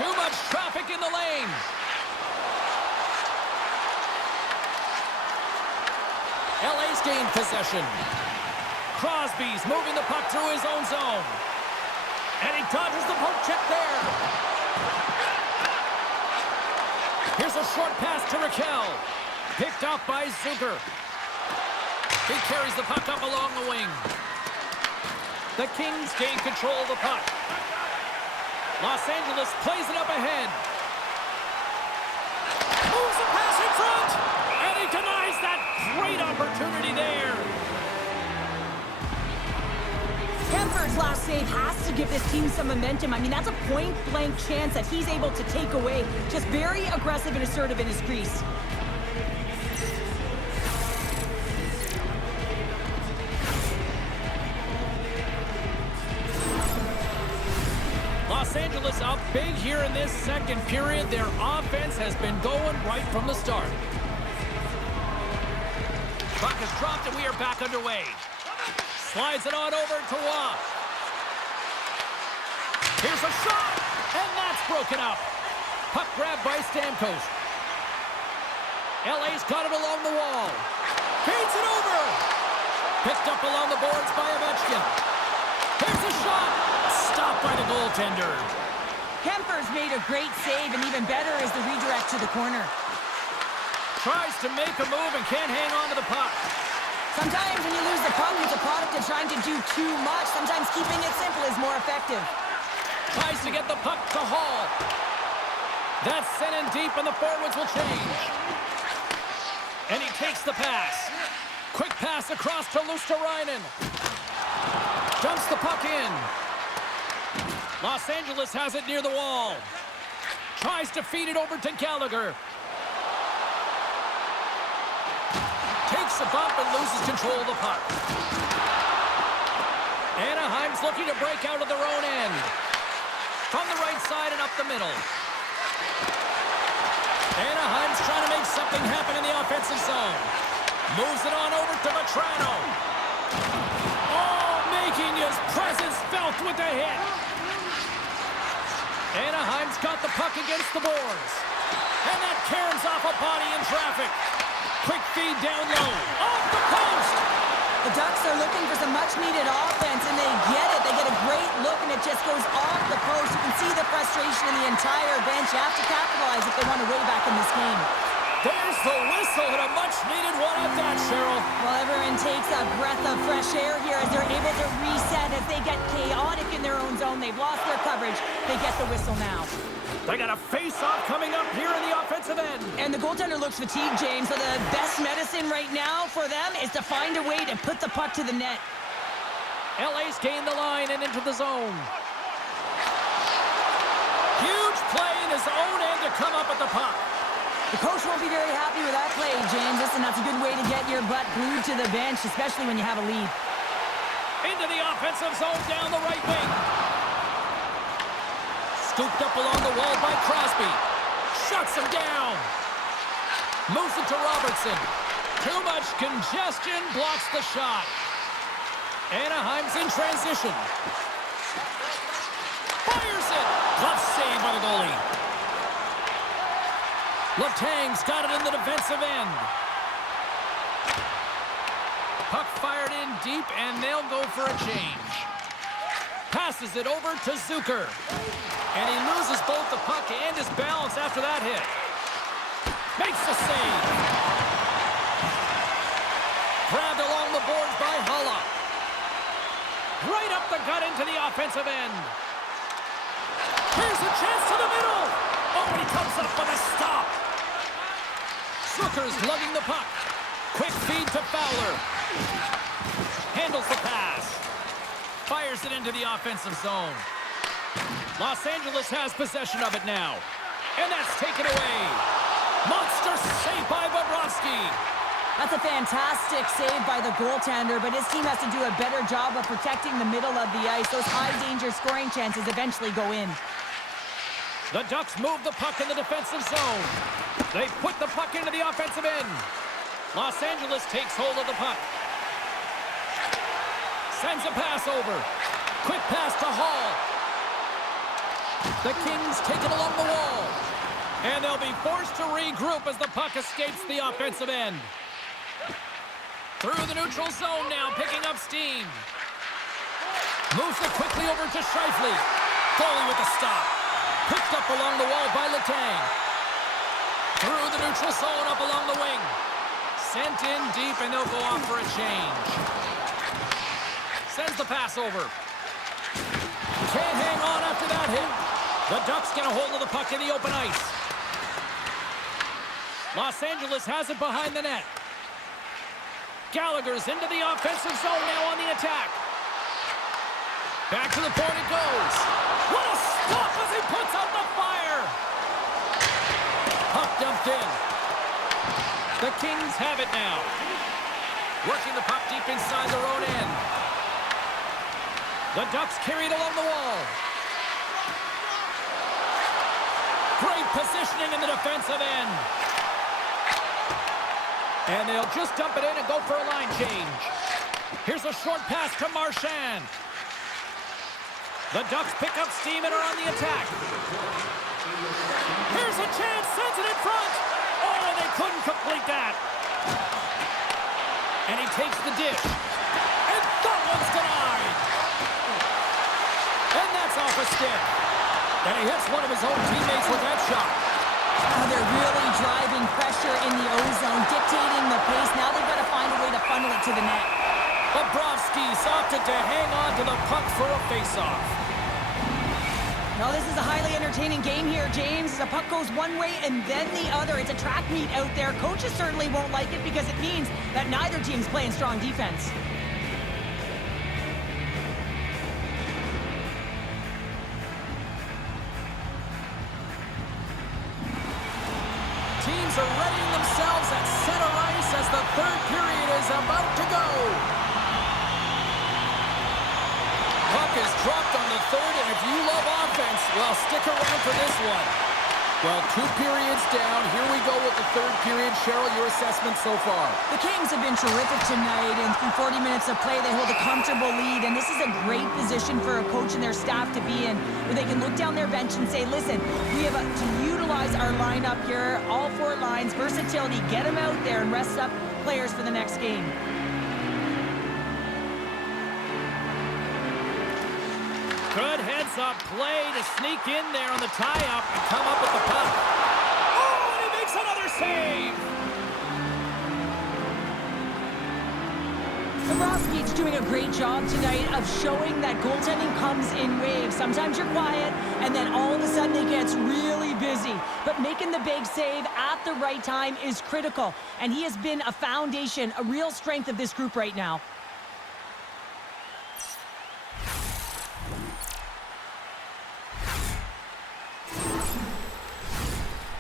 Too much traffic in the lane. LA's gained possession. Crosby's moving the puck through his own zone. And he dodges the poke check there. Here's a short pass to Raquel. Picked up by Zucker. He carries the puck up along the wing. The Kings gain control of the puck. Los Angeles plays it up ahead. Moves the pass in front. And he denies that great opportunity there. Kemper's last save has to give this team some momentum. I mean, that's a point-blank chance that he's able to take away. Just very aggressive and assertive in his crease. Los Angeles up big here in this second period. Their offense has been going right from the start. Puck is dropped and we are back underway. Slides it on over to Waugh. Here's a shot, and that's broken up. Puck grabbed by Stamkos. LA's got it along the wall. Feeds it over. Picked up along the boards by Ovechkin. Here's a shot. Stopped by the goaltender. Kemper's made a great save, and even better is the redirect to the corner. Tries to make a move and can't hang on to the puck. Sometimes when you lose the puck, it's a product of trying to do too much. Sometimes keeping it simple is more effective. Tries to get the puck to Hall. That's sent in deep, and the forwards will change. And he takes the pass. Quick pass across to Luosterainen. Dumps the puck in. Los Angeles has it near the wall. Tries to feed it over to Gallagher. Takes a bump and loses control of the puck. Anaheim's looking to break out of their own end. From the right side and up the middle. Anaheim's trying to make something happen in the offensive zone. Moves it on over to Vetrano. Oh, making his presence felt with the hit. Anaheim's got the puck against the boards. And that caroms off a body in traffic. Quick feed down low. Off the post! The Ducks are looking for some much-needed offense, and they get it. They get a great look, and it just goes off the post. You can see the frustration in the entire bench. You have to capitalize if they want to way back in this game. There's the whistle, and a much-needed one at that, Cheryl. Well, everyone takes a breath of fresh air here as they're able to reset as they get chaotic in their own zone. They've lost their coverage. They get the whistle now. They got a face-off coming up here in the offensive end. And the goaltender looks fatigued, James, so the best medicine right now for them is to find a way to put the puck to the net. LA's gained the line and into the zone. Huge play in his own end to come up with the puck. The coach won't be very happy with that play, James. Listen, that's a good way to get your butt glued to the bench, especially when you have a lead. Into the offensive zone down the right wing. Scooped up along the wall by Crosby. Shuts him down. Moves it to Robertson. Too much congestion, blocks the shot. Anaheim's in transition. Fires it. Glove save by the goalie. Letang's got it in the defensive end. Puck fired in deep, and they'll go for a change. Passes it over to Zucker. And he loses both the puck and his balance after that hit. Makes the save. Grabbed along the boards by Hulla. Right up the gut into the offensive end. Here's a chance to the middle. Oh, and he comes up with a stop. Zucker's lugging the puck. Quick feed to Fowler. Handles the pass. Fires it into the offensive zone. Los Angeles has possession of it now. And that's taken away. Monster save by Bobrovsky. That's a fantastic save by the goaltender, but his team has to do a better job of protecting the middle of the ice. Those high-danger scoring chances eventually go in. The Ducks move the puck in the defensive zone. They put the puck into the offensive end. Los Angeles takes hold of the puck. Sends a pass over. Quick pass to Hall. The Kings take it along the wall. And they'll be forced to regroup as the puck escapes the offensive end. Through the neutral zone now, picking up steam. Moves it quickly over to Scheifele. Goalie with a stop. Picked up along the wall by Letang. Through the neutral zone, up along the wing. Sent in deep, and they'll go off for a change. Sends the pass over. Can't hang on after that hit. The Ducks get a hold of the puck in the open ice. Los Angeles has it behind the net. Gallagher's into the offensive zone now on the attack. Back to the point it goes. What a stop as he puts out the fire. Puck dumped in. The Kings have it now. Working the puck deep inside their own end. The Ducks carry it along the wall. Great positioning in the defensive end. And they'll just dump it in and go for a line change. Here's a short pass to Marchand. The Ducks pick up steam and are on the attack. Here's a chance, sends it in front. Oh, and they couldn't complete that. And he takes the dish. And that one's denied. And that's off a stick. And he hits one of his own teammates with that shot. Oh, they're really driving pressure in the O-zone, dictating the pace. Now they've got to find a way to funnel it to the net. Bobrovsky's opted to hang on to the puck for a face-off. Well, this is a highly entertaining game here, James. The puck goes one way and then the other. It's a track meet out there. Coaches certainly won't like it because it means that neither team's playing strong defense. Teams are readying themselves at center ice as the third period is about to go. Puck is dropped on the third, and if you love offense, well, stick around for this one. Well, 2 periods down. Here we go with the third period. Cheryl, your assessment so far? The Kings have been terrific tonight, and through 40 minutes of play, they hold a comfortable lead, and this is a great position for a coach and their staff to be in, where they can look down their bench and say, listen, we have to utilize our lineup here, all 4 lines, versatility, get them out there and rest up players for the next game. Good heads-up play to sneak in there on the tie-up and come up with the puck. Oh, and he makes another save! Bobrovsky's doing a great job tonight of showing that goaltending comes in waves. Sometimes you're quiet, and then all of a sudden it gets really busy. But making the big save at the right time is critical, and he has been a foundation, a real strength of this group right now.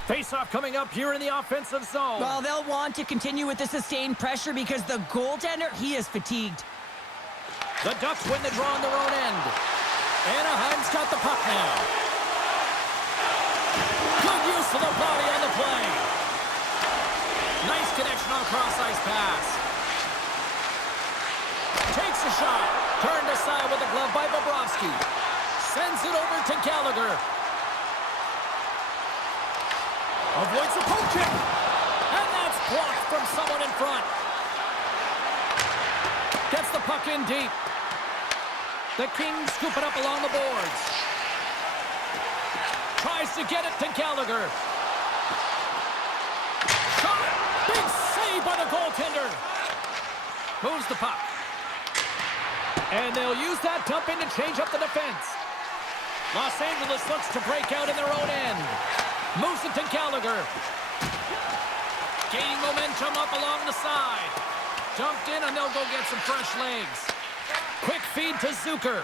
Face-off coming up here in the offensive zone. Well, they'll want to continue with the sustained pressure because the goaltender, he is fatigued. The Ducks win the draw on their own end. Anaheim's got the puck now. Good use of the body on the play. Nice connection on a cross-ice pass. Takes a shot. Turned aside with the glove by Bobrovsky. Sends it over to Gallagher. Avoids a poke check. And that's blocked from someone in front. Gets the puck in deep. The Kings scoop it up along the boards. Tries to get it to Gallagher. Shot. Big save by the goaltender. Moves the puck. And they'll use that dump in to change up the defense. Los Angeles looks to break out in their own end. Moves it to Gallagher. Gaining momentum up along the side. Dumped in and they'll go get some fresh legs. Quick feed to Zucker.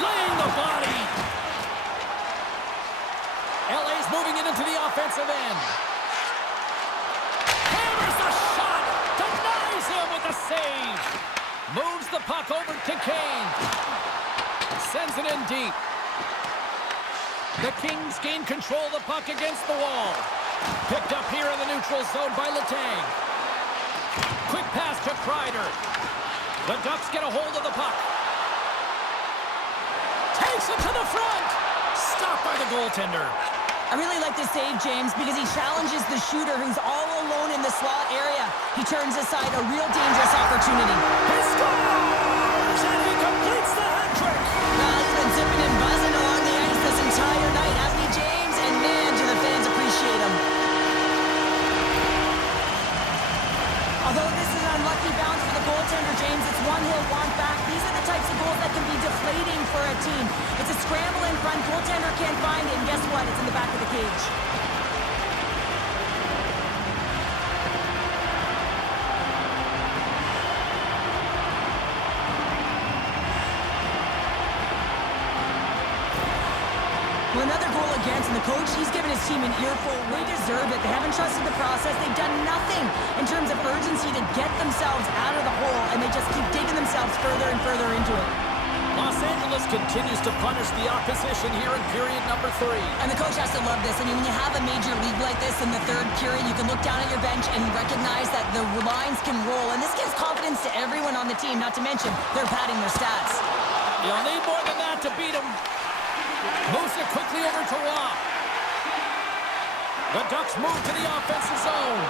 Laying the body. LA's moving it into the offensive end. Hammers the shot. Denies him with the save. Moves the puck over to Kane. Sends it in deep. The Kings gain control of the puck against the wall. Picked up here in the neutral zone by Letang. Quick pass to Kreider. The Ducks get a hold of the puck. Takes it to the front. Stopped by the goaltender. I really like this save, James, because he challenges the shooter who's all alone in the slot area. He turns aside a real dangerous opportunity. He scores! And he completes the hat trick. Well, he's been zipping and buzzing along the ice this entire night, hasn't he, James? And man, do the fans appreciate him. Although this is an unlucky bounce for the goaltender, James, it's one he'll want back. These are the types of goals that can be deflating for a team. It's a scramble in front, goaltender can't find it, and guess what? It's in the back of the cage. Well, another goal against, and the coach, he's given his team an earful. They deserve it. They haven't trusted the process. They've done nothing in terms of urgency to get themselves out of the hole, and they just keep digging themselves further and further into it. Los Angeles continues to punish the opposition here in period number 3. And the coach has to love this. I mean, when you have a major league like this in the third period, you can look down at your bench and recognize that the lines can roll, and this gives confidence to everyone on the team, not to mention they're padding their stats. You'll need more than that to beat them. Moves it quickly over to Roy. The Ducks move to the offensive zone.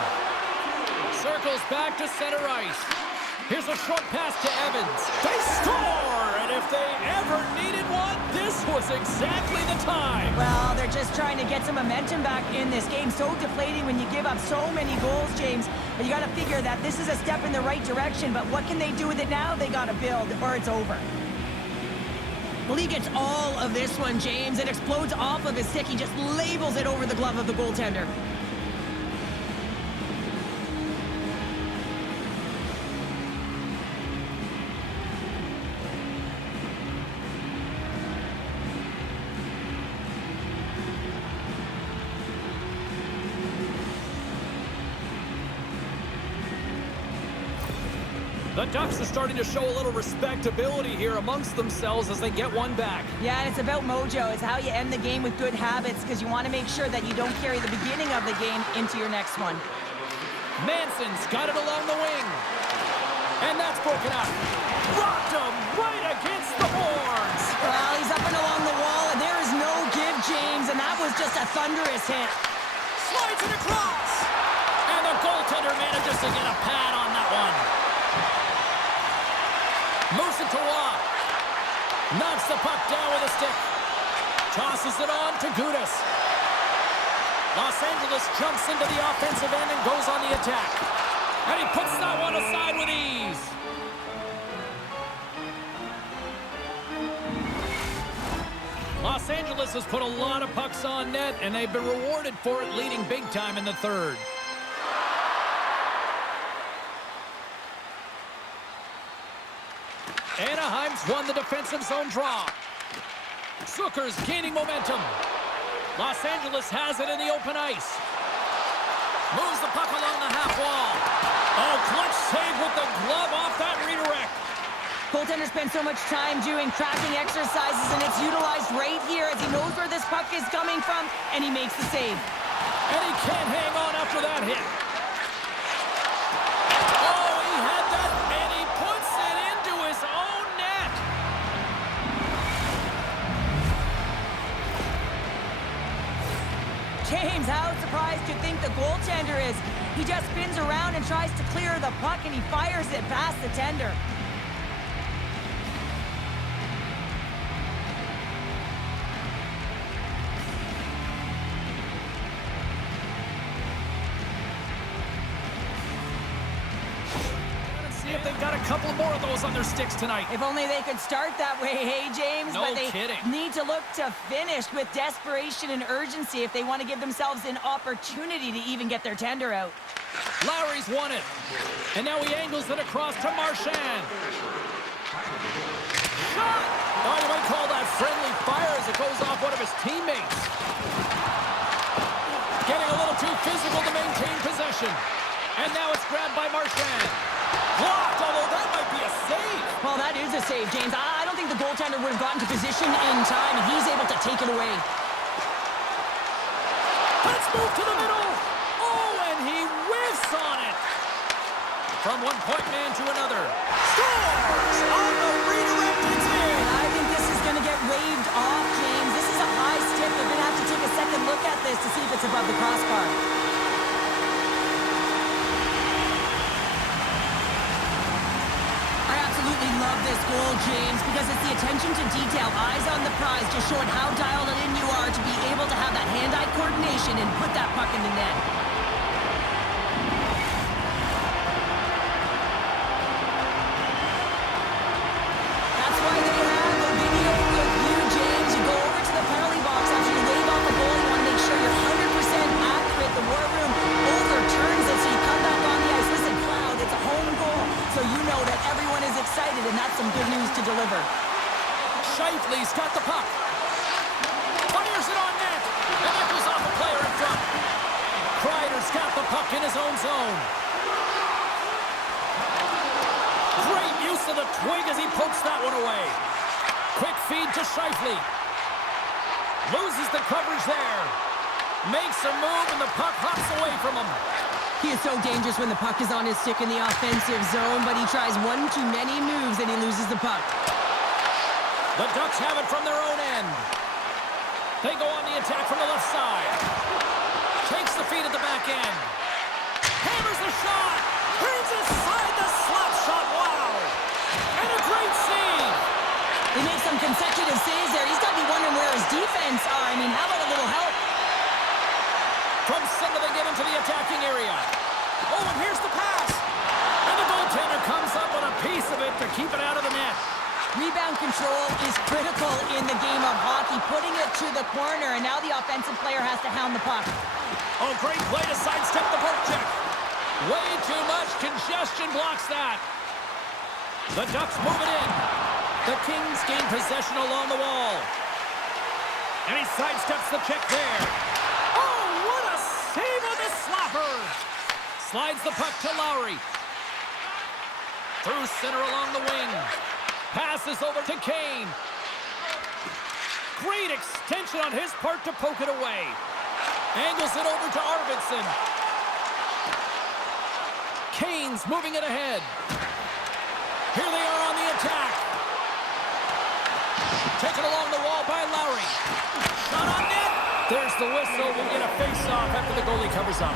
Circles back to center ice. Here's a short pass to Evans. They score! And if they ever needed one, this was exactly the time. Well, they're just trying to get some momentum back in this game. So deflating when you give up so many goals, James. But you got to figure that this is a step in the right direction. But what can they do with it now? They got to build, or it's over. Well, he gets all of this one, James. It explodes off of his stick. He just labels it over the glove of the goaltender. The Ducks are starting to show a little respectability here amongst themselves as they get one back. Yeah, and it's about mojo. It's how you end the game with good habits, because you want to make sure that you don't carry the beginning of the game into your next one. Manson's got it along the wing. And that's broken up. Rocked him right against the boards. Well, he's up and along the wall, and there is no give, James, and that was just a thunderous hit. Slides it across. And the goaltender manages to get a pad on that one. Moves it to Roy. Knocks the puck down with a stick. Tosses it on to Gudas. Los Angeles jumps into the offensive end and goes on the attack. And he puts that one aside with ease. Los Angeles has put a lot of pucks on net, and they've been rewarded for it, leading big time in the third. Anaheim's won the defensive zone draw. Zucker's gaining momentum. Los Angeles has it in the open ice. Moves the puck along the half wall. Oh, clutch save with the glove off that redirect. Goaltender spends so much time doing tracking exercises, and it's utilized right here as he knows where this puck is coming from, and he makes the save. And he can't hang on after that hit. Oh, he had that, and he puts it into his own net. James, how surprised do you think the goaltender is? He just spins around and tries to clear the puck, and he fires it past the tender. See if they've got a couple more of those on their sticks tonight. If only they could start that way, hey, James? No but they kidding. need to look to finish with desperation and urgency if they want to give themselves an opportunity to even get their tender out. Lowry's won it. And now he angles it across to Marchand. Shot! Oh, you might call that friendly fire as it goes off one of his teammates. Getting a little too physical to maintain possession. And now it's grabbed by Marchand. Blocked, although that might be a save. Well, that is a save, James. I don't think the goaltender would have gotten to position in time, and he's able to take it away. Let's move to the middle. Oh, and he whiffs on it. From one point man to another. Scores on the redirect. It's in. I think this is going to get waved off, James. This is a high stick. They're going to have to take a second look at this to see if it's above the crossbar. Love this goal, James, because it's the attention to detail, eyes on the prize, just showing how dialed in you are to be able to have that hand-eye coordination and put that puck in the net. That's why they have the video review, James. You go over to the penalty box after you wave off the goal. You want to make sure you're 100% accurate. The war room overturns it, so you come back on the ice. Listen, Cloud, it's a home goal, so you know that everyone is excited, and that's some good news to deliver. Scheifele's got the puck. Fires it on net. And that goes off the player in front. Kreider's got the puck in his own zone. Great use of the twig as he pokes that one away. Quick feed to Scheifele. Loses the coverage there. Makes a move, and the puck hops away from him. He is so dangerous when the puck is on his stick in the offensive zone, but he tries one too many moves and he loses the puck. The Ducks have it from their own end. They go on the attack from the left side. Takes the feed at the back end. Hammers the shot. Brings aside the slap shot. Wow. And a great save. He makes some consecutive saves there. He's got to be wondering where his defense are. I mean, how about a little help? From center, they get into the attacking area. Oh, and here's the pass. And the goaltender comes up with a piece of it to keep it out of the net. Rebound control is critical in the game of hockey. Putting it to the corner, and now the offensive player has to hound the puck. Oh, great play to sidestep the poke check. Way too much congestion blocks that. The Ducks move it in. The Kings gain possession along the wall. And he sidesteps the check there. Oh, what a save on the slapper. Slides the puck to Lowry. Through center along the wing. Passes over to Kane. Great extension on his part to poke it away. Angles it over to Arvidsson. Kane's moving it ahead. Here they are on the attack. Taken along the wall by Lowry. Shot on net. There's the whistle. We'll get a face-off after the goalie covers up.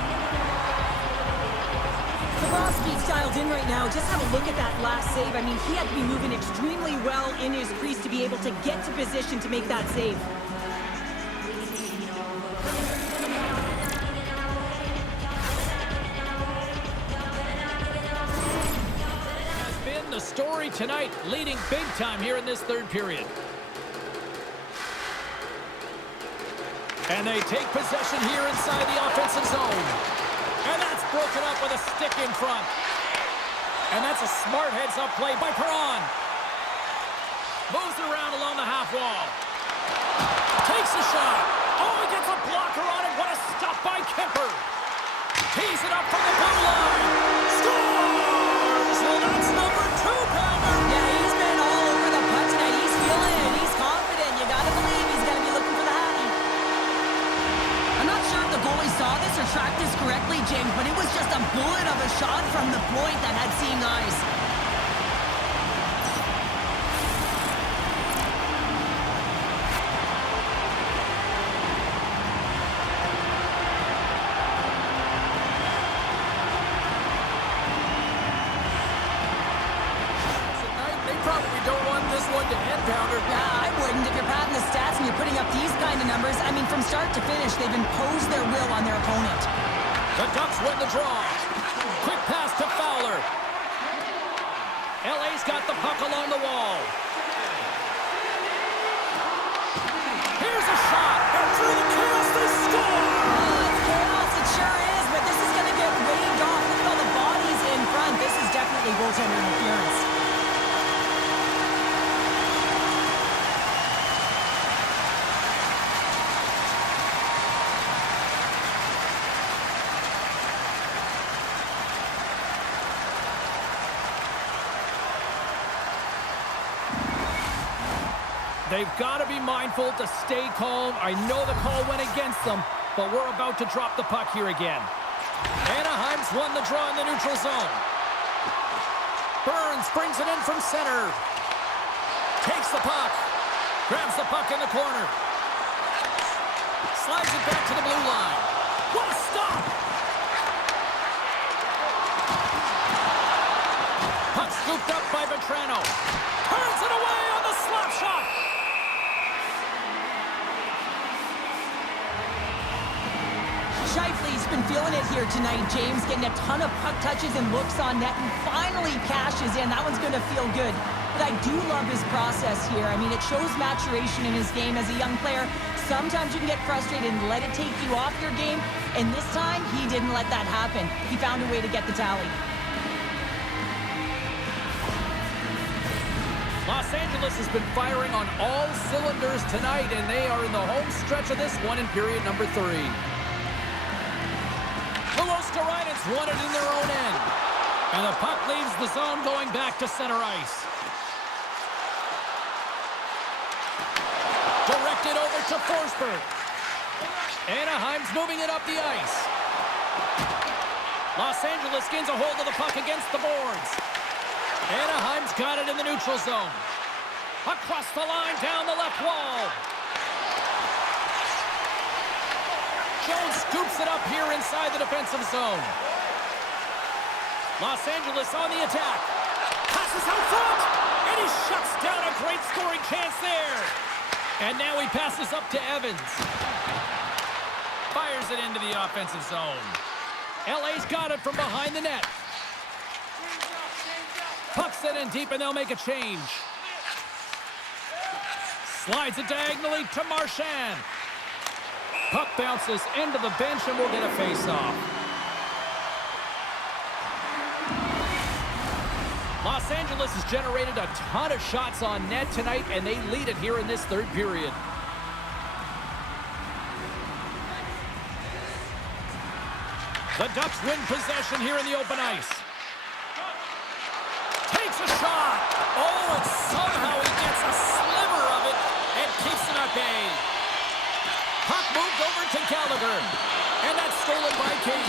Bobrovsky's dialed in right now. Just have a look at that last save. I mean, he had to be moving extremely well in his crease to be able to get to position to make that save. story tonight, leading big time here in this third period. And they take possession here inside the offensive zone. And that's broken up with a stick in front. And that's a smart heads-up play by Perron. Moves around along the half wall. Takes a shot. Oh, he gets a blocker on it. What a stop by Kemper. Tees it up from the blue line. Scores! Well, that's number 2-pounder. Yeah, he's been all over the puck tonight. He's feeling it. He's confident. You got to believe he's going to be looking for the hattie. I'm not sure if the goalie saw this or tracked this correctly, James, but it was just a bullet of a shot from the point that had seeing eyes. Probably don't want this one to end, Pounder. Yeah, I wouldn't. If you're padding the stats and you're putting up these kind of numbers, I mean, from start to finish, they've imposed their will on their opponent. The Ducks win the draw. Quick pass to Fowler. LA's got the puck along the wall. Here's a shot. And through the chaos, they score. Oh, it's chaos. It sure is, but this is going to get waved off. Look at all the bodies in front. This is definitely goaltender interference. They've got to be mindful to stay calm. I know the call went against them, but we're about to drop the puck here again. Anaheim's won the draw in the neutral zone. Burns brings it in from center. Takes the puck. Grabs the puck in the corner. Slides it back to the blue line. What a stop! Puck scooped up by Vetrano. Turns it away on the slap shot. Scheifele's been feeling it here tonight, James, getting a ton of puck touches and looks on net, and finally cashes in. That one's going to feel good. But I do love his process here. I mean, it shows maturation in his game as a young player. Sometimes you can get frustrated and let it take you off your game, and this time, he didn't let that happen. He found a way to get the tally. Los Angeles has been firing on all cylinders tonight, and they are in the home stretch of this one in period number 3. Luosterainen's won it in their own end. And the puck leaves the zone going back to center ice. Directed over to Forsberg. Anaheim's moving it up the ice. Los Angeles gains a hold of the puck against the boards. Anaheim's got it in the neutral zone. Across the line, down the left wall. Jones scoops it up here inside the defensive zone. Los Angeles on the attack. Passes out front. And he shuts down a great scoring chance there. And now he passes up to Evans. Fires it into the offensive zone. LA's got it from behind the net. Puck set in deep, and they'll make a change. Slides it diagonally to Marchand. Puck bounces into the bench, and we'll get a face-off. Los Angeles has generated a ton of shots on net tonight, and they lead it here in this third period. The Ducks win possession here in the open ice. Takes a shot. Oh, and somehow he gets a sliver of it and keeps it at bay. Puck moved over to Gallagher. And that's stolen by King.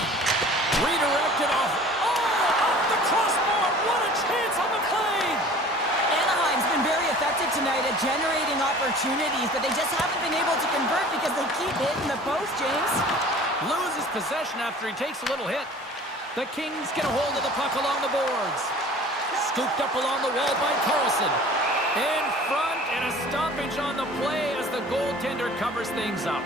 Redirected off. Oh, off the crossbar. What a chance on the play. Anaheim's been very effective tonight at generating opportunities, but they just haven't been able to convert because they keep hitting the post, James. Loses possession after he takes a little hit. The Kings get a hold of the puck along the boards. Scooped up along the wall by Carlson. In front, and a stoppage on the play as the goaltender covers things up.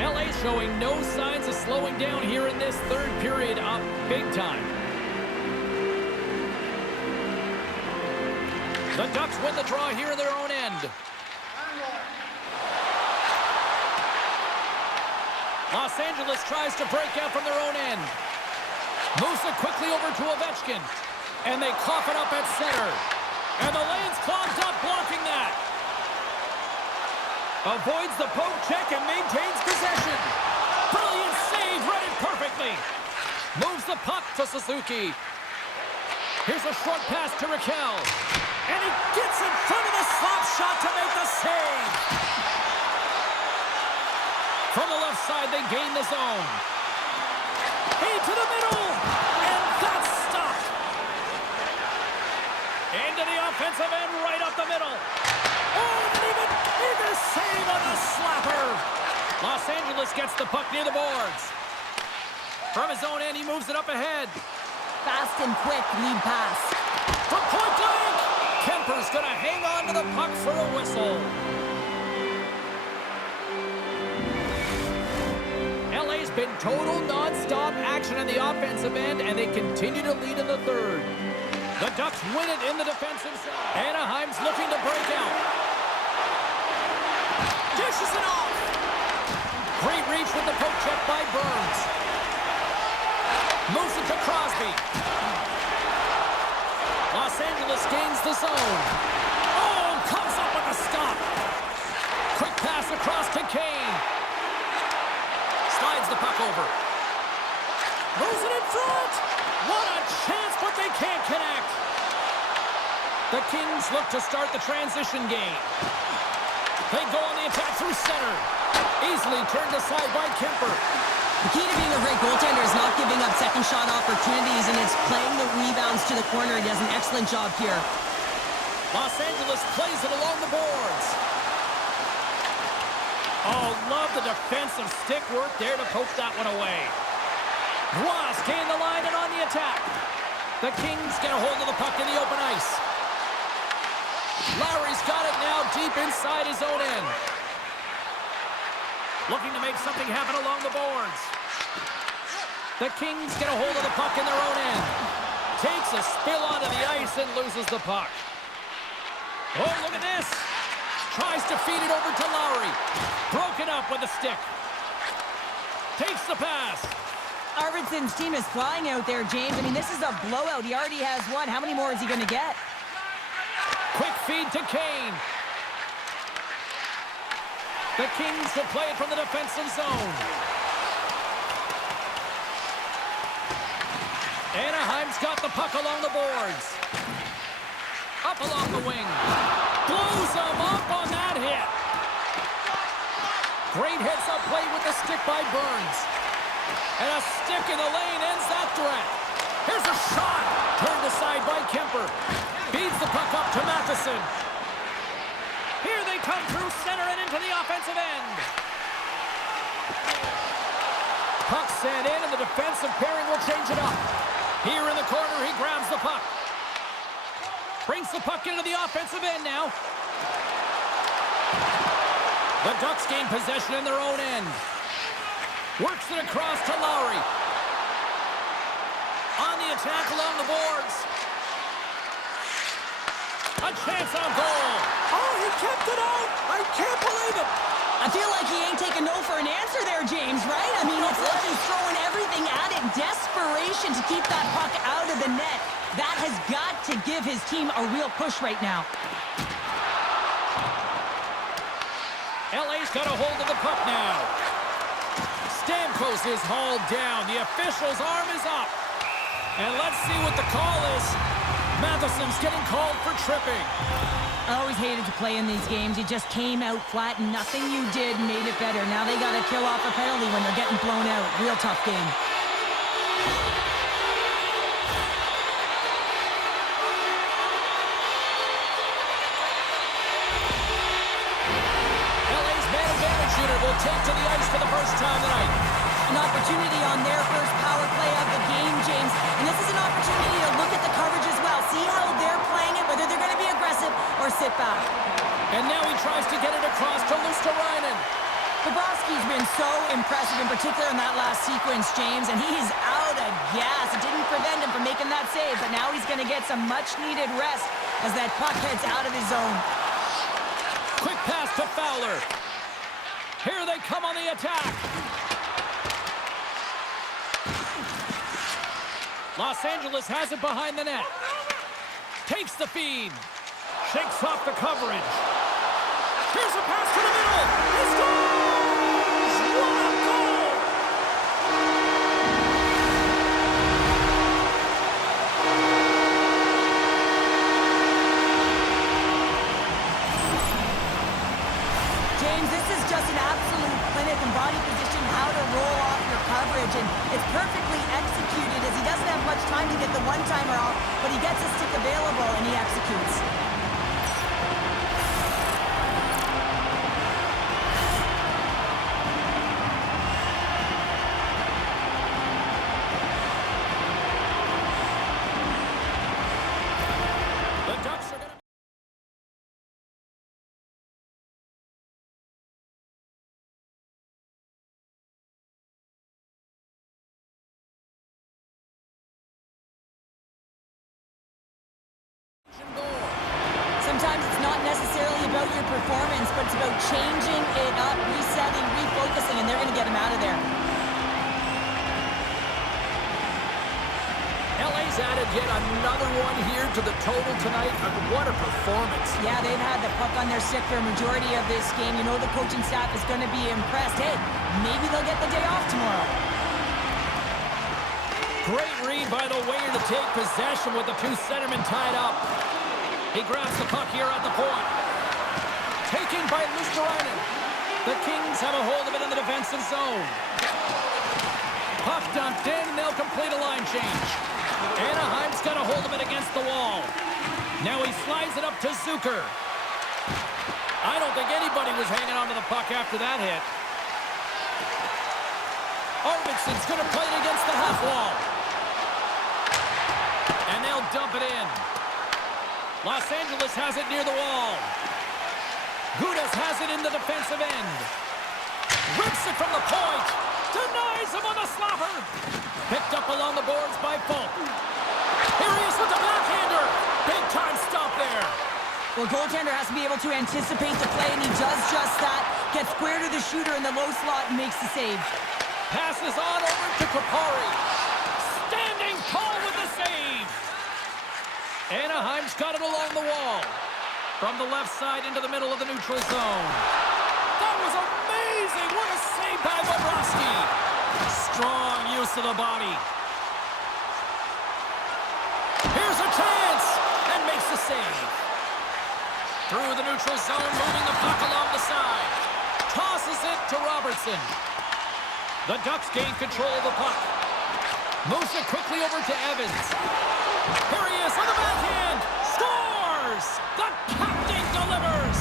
LA showing no signs of slowing down here in this third period, up big time. The Ducks win the draw here in their own end. Los Angeles tries to break out from their own end. Moves it quickly over to Ovechkin. And they cough it up at center. And the lane's clogged up, blocking that. Avoids the poke check and maintains possession. Brilliant save, read it perfectly. Moves the puck to Suzuki. Here's a short pass to Raquel. And he gets in front of the slap shot to make the save. From the left side, they gain the zone. Into the middle. And that's stopped. Into the offensive end, right up the middle. Oh, and even bigger save on the slapper. Los Angeles gets the puck near the boards. From his own end, he moves it up ahead. Fast and quick lead pass. From point blank. Kemper's going to hang on to the puck for a whistle. LA's been total non-stop action in the offensive end, and they continue to lead in the third. The Ducks win it in the defensive zone. Anaheim's looking to break out. Dishes it off. Great reach with the poke check by Burns. Moves it to Crosby. Los Angeles gains the zone. Oh, comes up with a stop. Quick pass across to Kane. Slides the puck over. Moves it in front. What a chance, but they can't connect. The Kings look to start the transition game. They go on the attack through center. Easily turned aside by Kemper. The key to being a great goaltender is not giving up second shot opportunities, and it's playing the rebounds to the corner. He does an excellent job here. Los Angeles plays it along the boards. Oh, love the defensive stick work there to poke that one away. Ross gained the line and on the attack. The Kings get a hold of the puck in the open ice. Lowry's got it now deep inside his own end. Looking to make something happen along the boards. The Kings get a hold of the puck in their own end. Takes a spill onto the ice and loses the puck. Oh, look at this. Tries to feed it over to Lowry. Broken up with a stick. Takes the pass. Arvidsson's team is flying out there, James. I mean, this is a blowout. He already has one. How many more is he going to get? Quick feed to Kane. The Kings will play it from the defensive zone. Anaheim's got the puck along the boards. Up along the wing. Blows him up on that hit. Great heads-up play with the stick by Burns. And a stick in the lane ends that threat. Here's a shot. Turned aside by Kemper. Feeds the puck up to Matheson. Here they come through center and into the offensive end. Puck sent in, and the defensive pairing will change it up. Here in the corner, he grabs the puck. Brings the puck into the offensive end now. The Ducks gain possession in their own end. Works it across to Lowry. On the attack along the boards. A chance on goal. Oh, he kept it out. I can't believe it. I feel like he ain't taking no for an answer there, James, right? I mean, it's like he's throwing everything at it. Desperation to keep that puck out of the net. That has got to give his team a real push right now. LA's got a hold of the puck now. Stamkos is hauled down. The official's arm is up. And let's see what the call is. Matheson's getting called for tripping. I always hated to play in these games. You just came out flat and nothing you did made it better. Now they got to kill off a penalty when they're getting blown out. Real tough game. LA's man advantage shooter will take to the ice for the first time tonight. An opportunity on their first power play of the game, James. And this is an opportunity to look at the coverage as well. See how they're playing it, whether they're going to be aggressive or sit back. And now he tries to get it across to Luosterainen. Bobrovsky's been so impressive, in particular in that last sequence, James, and he's out of gas. It didn't prevent him from making that save, but now he's going to get some much-needed rest as that puck heads out of his zone. Quick pass to Fowler. Here they come on the attack. Los Angeles has it behind the net. Takes the feed. Shakes off the coverage. Here's a pass to the middle. He scores! What a goal! James, this is just an absolute clinic in body position, how to roll off your coverage, and it's perfectly executed as he doesn't have much time to get the one-timer off, but he gets a stick available and he executes. The Ducks are going to... Sometimes it's not necessarily about your performance, but it's about changing it up, resetting, refocusing, and they're going to get him out of there. LA's added yet another one here to the total tonight. What a performance. Yeah, they've had the puck on their stick for a majority of this game. You know the coaching staff is going to be impressed. Hey, maybe they'll get the day off tomorrow. Great read by the winger to take possession with the two centermen tied up. He grabs the puck here at the point. Taken by Luosterainen. The Kings have a hold of it in the defensive zone. Puck dumped in, and they'll complete a line change. Anaheim's got a hold of it against the wall. Now he slides it up to Zucker. I don't think anybody was hanging on to the puck after that hit. Arvidsson's going to play it against the half wall. And they'll dump it in. Los Angeles has it near the wall. Gudas has it in the defensive end. Rips it from the point. Denies him on the slapper. Picked up along the boards by Folk. Here he is with the backhander. Big time stop there. Well, goaltender has to be able to anticipate the play, and he does just that. Gets square to the shooter in the low slot and makes the save. Passes on over to Kupari. Standing tall with the save. Anaheim's got it along the wall. From the left side into the middle of the neutral zone. That was amazing. What a save by Bobrovsky. Strong use of the body. Here's a chance. And makes the save. Through the neutral zone, moving the puck along the side. Tosses it to Robertson. The Ducks gain control of the puck. Moves it quickly over to Evans. Here he is on the backhand. Scores! The captain delivers!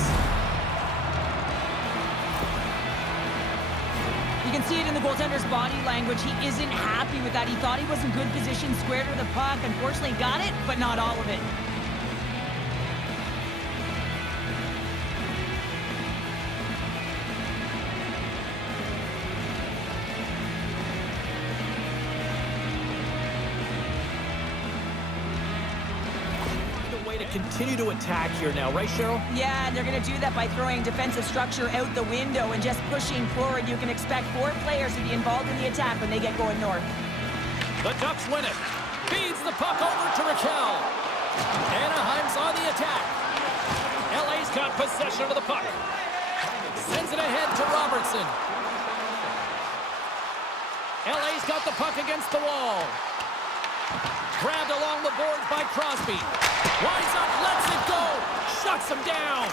You can see it in the goaltender's body language. He isn't happy with that. He thought he was in good position, square to the puck. Unfortunately, got it, but not all of it. Continue to attack here now, right, Cheryl? Yeah, and they're going to do that by throwing defensive structure out the window and just pushing forward. You can expect 4 players to be involved in the attack when they get going north. The Ducks win it. Feeds the puck over to Raquel. Anaheim's on the attack. LA's got possession of the puck. Sends it ahead to Robertson. LA's got the puck against the wall. Grabbed along the boards by Crosby. Winds up, lets it go. Shuts him down.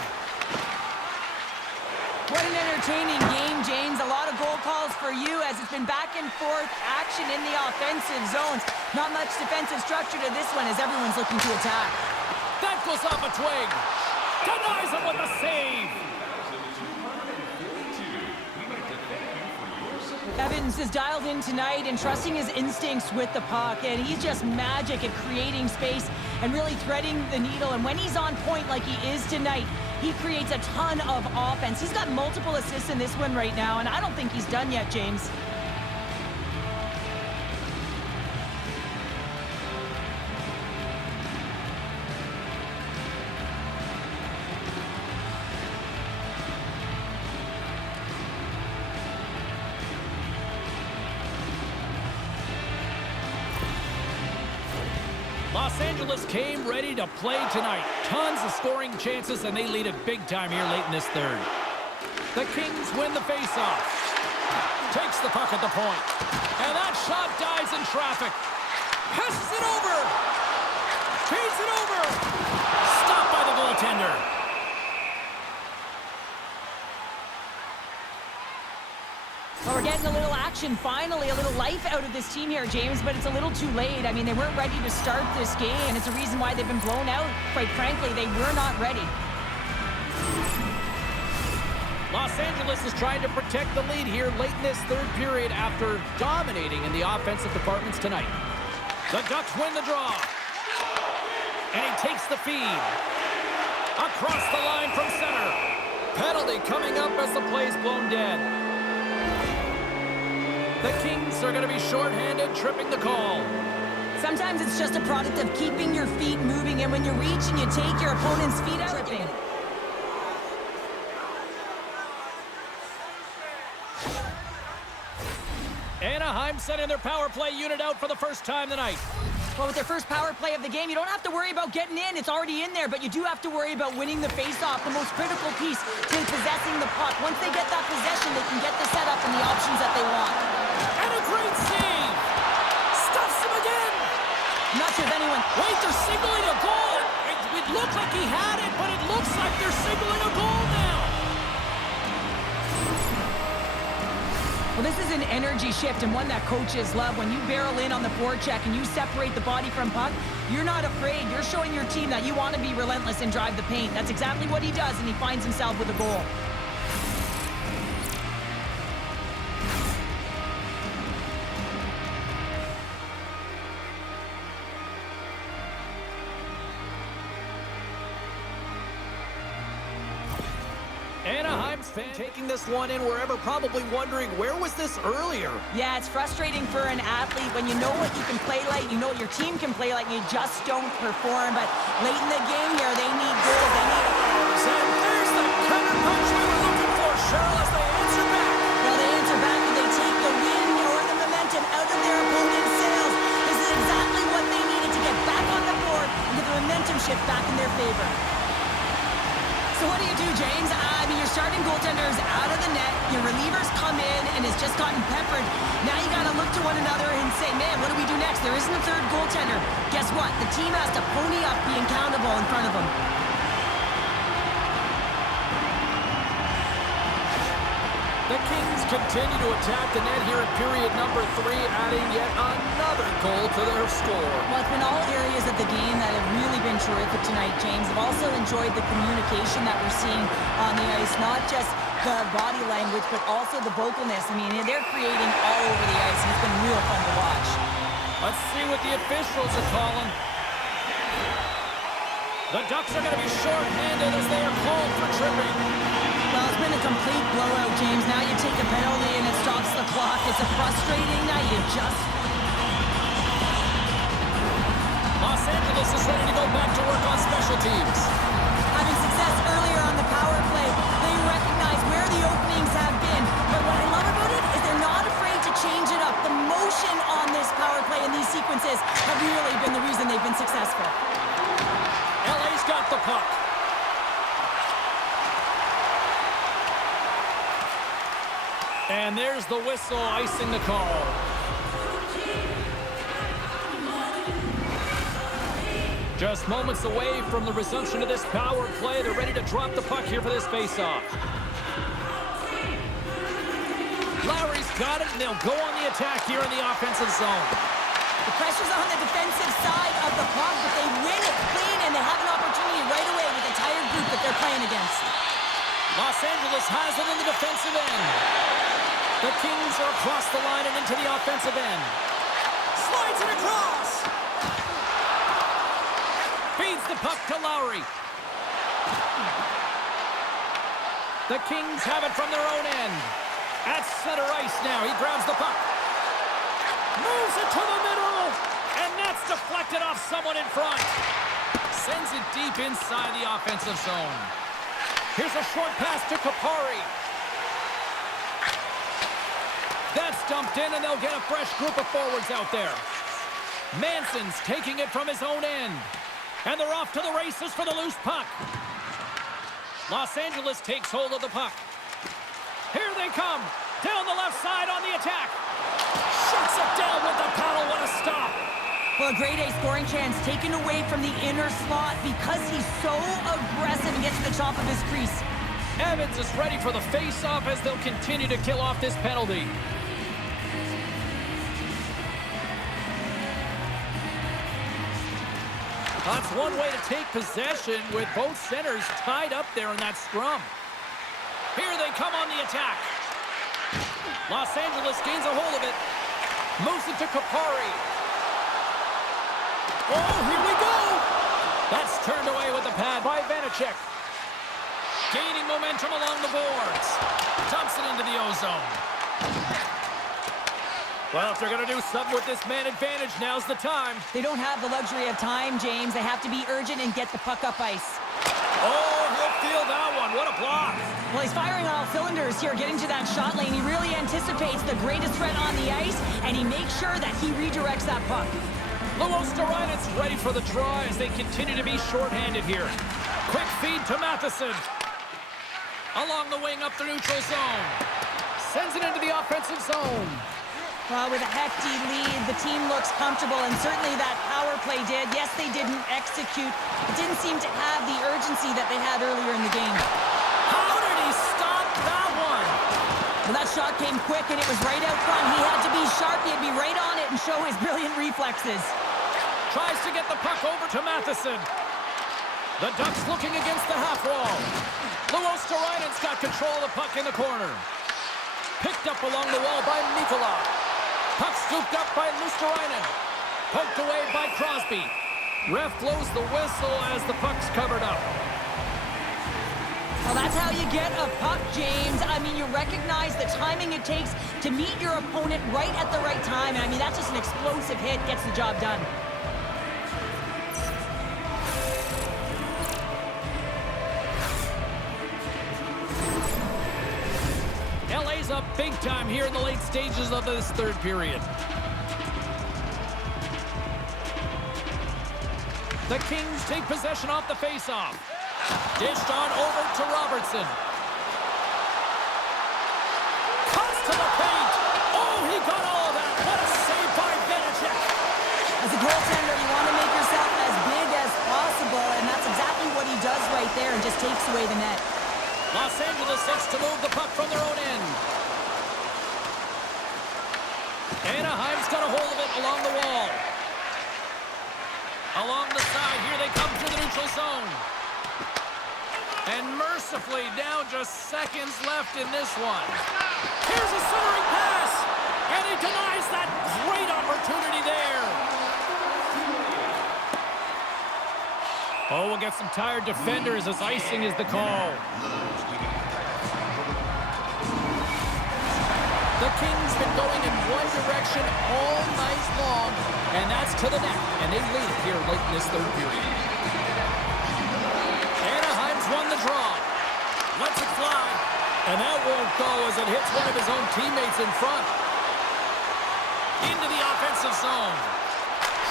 What an entertaining game, James. A lot of goal calls for you as it's been back and forth action in the offensive zones. Not much defensive structure to this one as everyone's looking to attack. That goes off a twig. Denies him with a save. Evans is dialed in tonight and trusting his instincts with the puck, and he's just magic at creating space and really threading the needle. And when he's on point like he is tonight, he creates a ton of offense. He's got multiple assists in this one right now, and I don't think he's done yet, James. Los Angeles came ready to play tonight. Tons of scoring chances, and they lead it big time here late in this third. The Kings win the faceoff. Takes the puck at the point. And that shot dies in traffic. Passes it over. Feeds it over. Stopped by the goaltender. Well, we're getting a little action, finally, a little life out of this team here, James, but it's a little too late. I mean, they weren't ready to start this game, and it's a reason why they've been blown out. Quite frankly, they were not ready. Los Angeles is trying to protect the lead here late in this third period after dominating in the offensive departments tonight. The Ducks win the draw. And he takes the feed. Across the line from center. Penalty coming up as the play's blown dead. The Kings are going to be shorthanded, tripping the call. Sometimes it's just a product of keeping your feet moving, and when you reach and you take your opponent's feet out, tripping. Anaheim sending their power play unit out for the first time tonight. Well, with their first power play of the game, you don't have to worry about getting in. It's already in there, but you do have to worry about winning the faceoff, the most critical piece to possessing the puck. Once they get that possession, they can get the setup and the options that they want. And a great save! Stuffs him again! I'm not sure if anyone... Wait, they're signaling a goal! It looked like he had it, but it looks like they're signaling a goal now! Well, this is an energy shift and one that coaches love. When you barrel in on the forecheck and you separate the body from puck, you're not afraid. You're showing your team that you want to be relentless and drive the paint. That's exactly what he does, and he finds himself with a goal. Anaheim's fan taking this one in wherever, probably wondering, where was this earlier? Yeah, it's frustrating for an athlete when you know what you can play like, you know what your team can play like, you just don't perform. But late in the game here, they need goals. They need... And there's the counter punch we were looking for, Cheryl, as they answer back. Well, they answer back and they take the wind or the momentum out of their opponent's sails. This is exactly what they needed to get back on the board and get the momentum shift back in their favor. So what do you do, James? I mean, your starting goaltender's out of the net. Your relievers come in and has just gotten peppered. Now you got to look to one another and say, man, what do we do next? There isn't a third goaltender. Guess what? The team has to pony up being countable in front of them. The Kings continue to attack the net here in period number 3, adding yet another goal to their score. Well, it's been all areas of the game that have really been terrific tonight, James. I've also enjoyed the communication that we're seeing on the ice, not just the body language, but also the vocalness. I mean, they're creating all over the ice, and it's been real fun to watch. Let's see what the officials are calling. The Ducks are going to be short-handed as they are called for tripping. Well, it's been a complete blowout, James. Now you take a penalty and it stops the clock. It's a frustrating night. You just... Los Angeles is ready to go back to work on special teams. Having success earlier on the power play, they recognize where the openings have been. But what I love about it is they're not afraid to change it up. The motion on this power play and these sequences have really been the reason they've been successful. LA's got the puck. And there's the whistle icing the call. Just moments away from the resumption of this power play. They're ready to drop the puck here for this faceoff. Lowry's got it, and they'll go on the attack here in the offensive zone. The pressure's on the defensive side of the puck, but they win it clean, and they have an opportunity right away with the tired group that they're playing against. Los Angeles has it in the defensive end. The Kings are across the line and into the offensive end. Slides it across. Feeds the puck to Lowry. The Kings have it from their own end. At center ice now. He grabs the puck. Moves it to the middle. And that's deflected off someone in front. Sends it deep inside the offensive zone. Here's a short pass to Kapari. That's dumped in, and they'll get a fresh group of forwards out there. Manson's taking it from his own end. And they're off to the races for the loose puck. Los Angeles takes hold of the puck. Here they come. Down the left side on the attack. Shuts it down with the paddle. What a stop. Well, a grade A scoring chance taken away from the inner slot because he's so aggressive and gets to the top of his crease. Evans is ready for the face-off as they'll continue to kill off this penalty. That's one way to take possession with both centers tied up there in that scrum. Here they come on the attack. Los Angeles gains a hold of it. Moves it to Kapari. Oh, here we go! That's turned away with the pad by Vanacek. Gaining momentum along the boards. Dumps it into the O-zone. Well, if they're going to do something with this man advantage, now's the time. They don't have the luxury of time, James. They have to be urgent and get the puck up ice. Oh, he'll feel that one. What a block. Well, he's firing on all cylinders here, getting to that shot lane. He really anticipates the greatest threat on the ice, and he makes sure that he redirects that puck. Luostarinen ready for the draw as they continue to be shorthanded here. Quick feed to Matheson. Along the wing up the neutral zone. Sends it into the offensive zone. Well, with a hefty lead, the team looks comfortable, and certainly that power play did. Yes, they didn't execute. It didn't seem to have the urgency that they had earlier in the game. How did he stop that one? Well, that shot came quick, and it was right out front. He had to be sharp. He had to be right on it and show his brilliant reflexes. Tries to get the puck over to Matheson. The Ducks looking against the half wall. Luostarinen's got control of the puck in the corner. Picked up along the wall by Nikola. Puck scooped up by Luostarinen. Poked away by Crosby. Ref blows the whistle as the puck's covered up. Well, that's how you get a puck, James. I mean, you recognize the timing it takes to meet your opponent right at the right time. And I mean, that's just an explosive hit, gets the job done. LA's up big time here in the late stages of this third period. The Kings take possession off the faceoff. Dished on over to Robertson. Cuts to the paint. Oh, he got all of that. What a save by Vanacek. As a goaltender, you want to make yourself as big as possible, and that's exactly what he does right there and just takes away the net. Los Angeles looks to move the puck from their own end. Anaheim's got a hold of it along the wall. Along the side, here they come through the neutral zone. And mercifully, down just seconds left in this one. Here's a centering pass, and he denies that great opportunity there. Oh, we'll get some tired defenders as icing is the call. The Kings been going in one direction all night long, and that's to the net, and they lead it here late in this third period. Anaheim's won the draw. Lets it fly, and that won't go as it hits one of his own teammates in front. Into the offensive zone.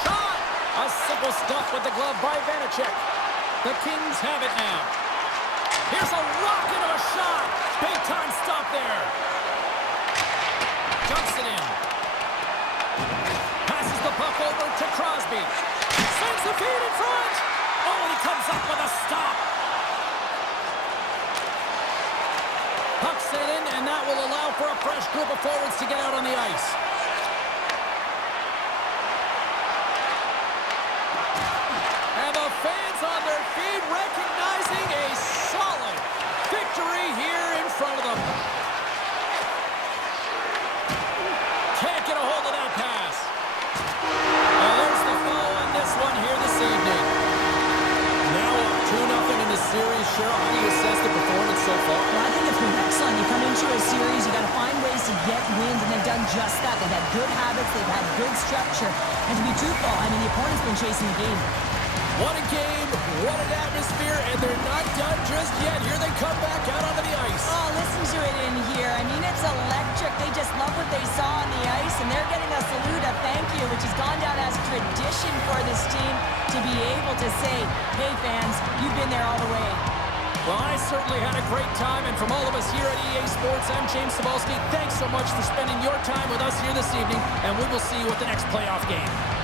Shot! A simple stop with the glove by Vanacek. The Kings have it now. Here's a rocket of a shot. Big time stop there. Dumps it in. Passes the puck over to Crosby. Sends the feed in front. Oh, he comes up with a stop. Puck sent in, and that will allow for a fresh group of forwards to get out on the ice. And the fans on their feet recognizing a solid victory here in front of them. Can't get a hold of that pass. And there's the foul on this one here this evening. Now up 2-0 in the series. Cheryl, how do you assess the performance so far? Well, I think it's been excellent. You come into a series, you got to find ways to get wins, and they've done just that. They've had good habits, they've had good structure. And to be truthful, I mean, the opponent's been chasing the game. What a game, what an atmosphere, and they're not done just yet. Here they come back out onto the ice. Oh, listen to it in here. I mean, it's electric they just love what they saw on the ice, and they're getting a salute, a thank you, which has gone down as tradition for this team to be able to say, hey, fans, you've been there all the way. Well, I certainly had a great time, and from all of us here at EA Sports, I'm James Cebulski. Thanks so much for spending your time with us here this evening, and we will see you at the next playoff game.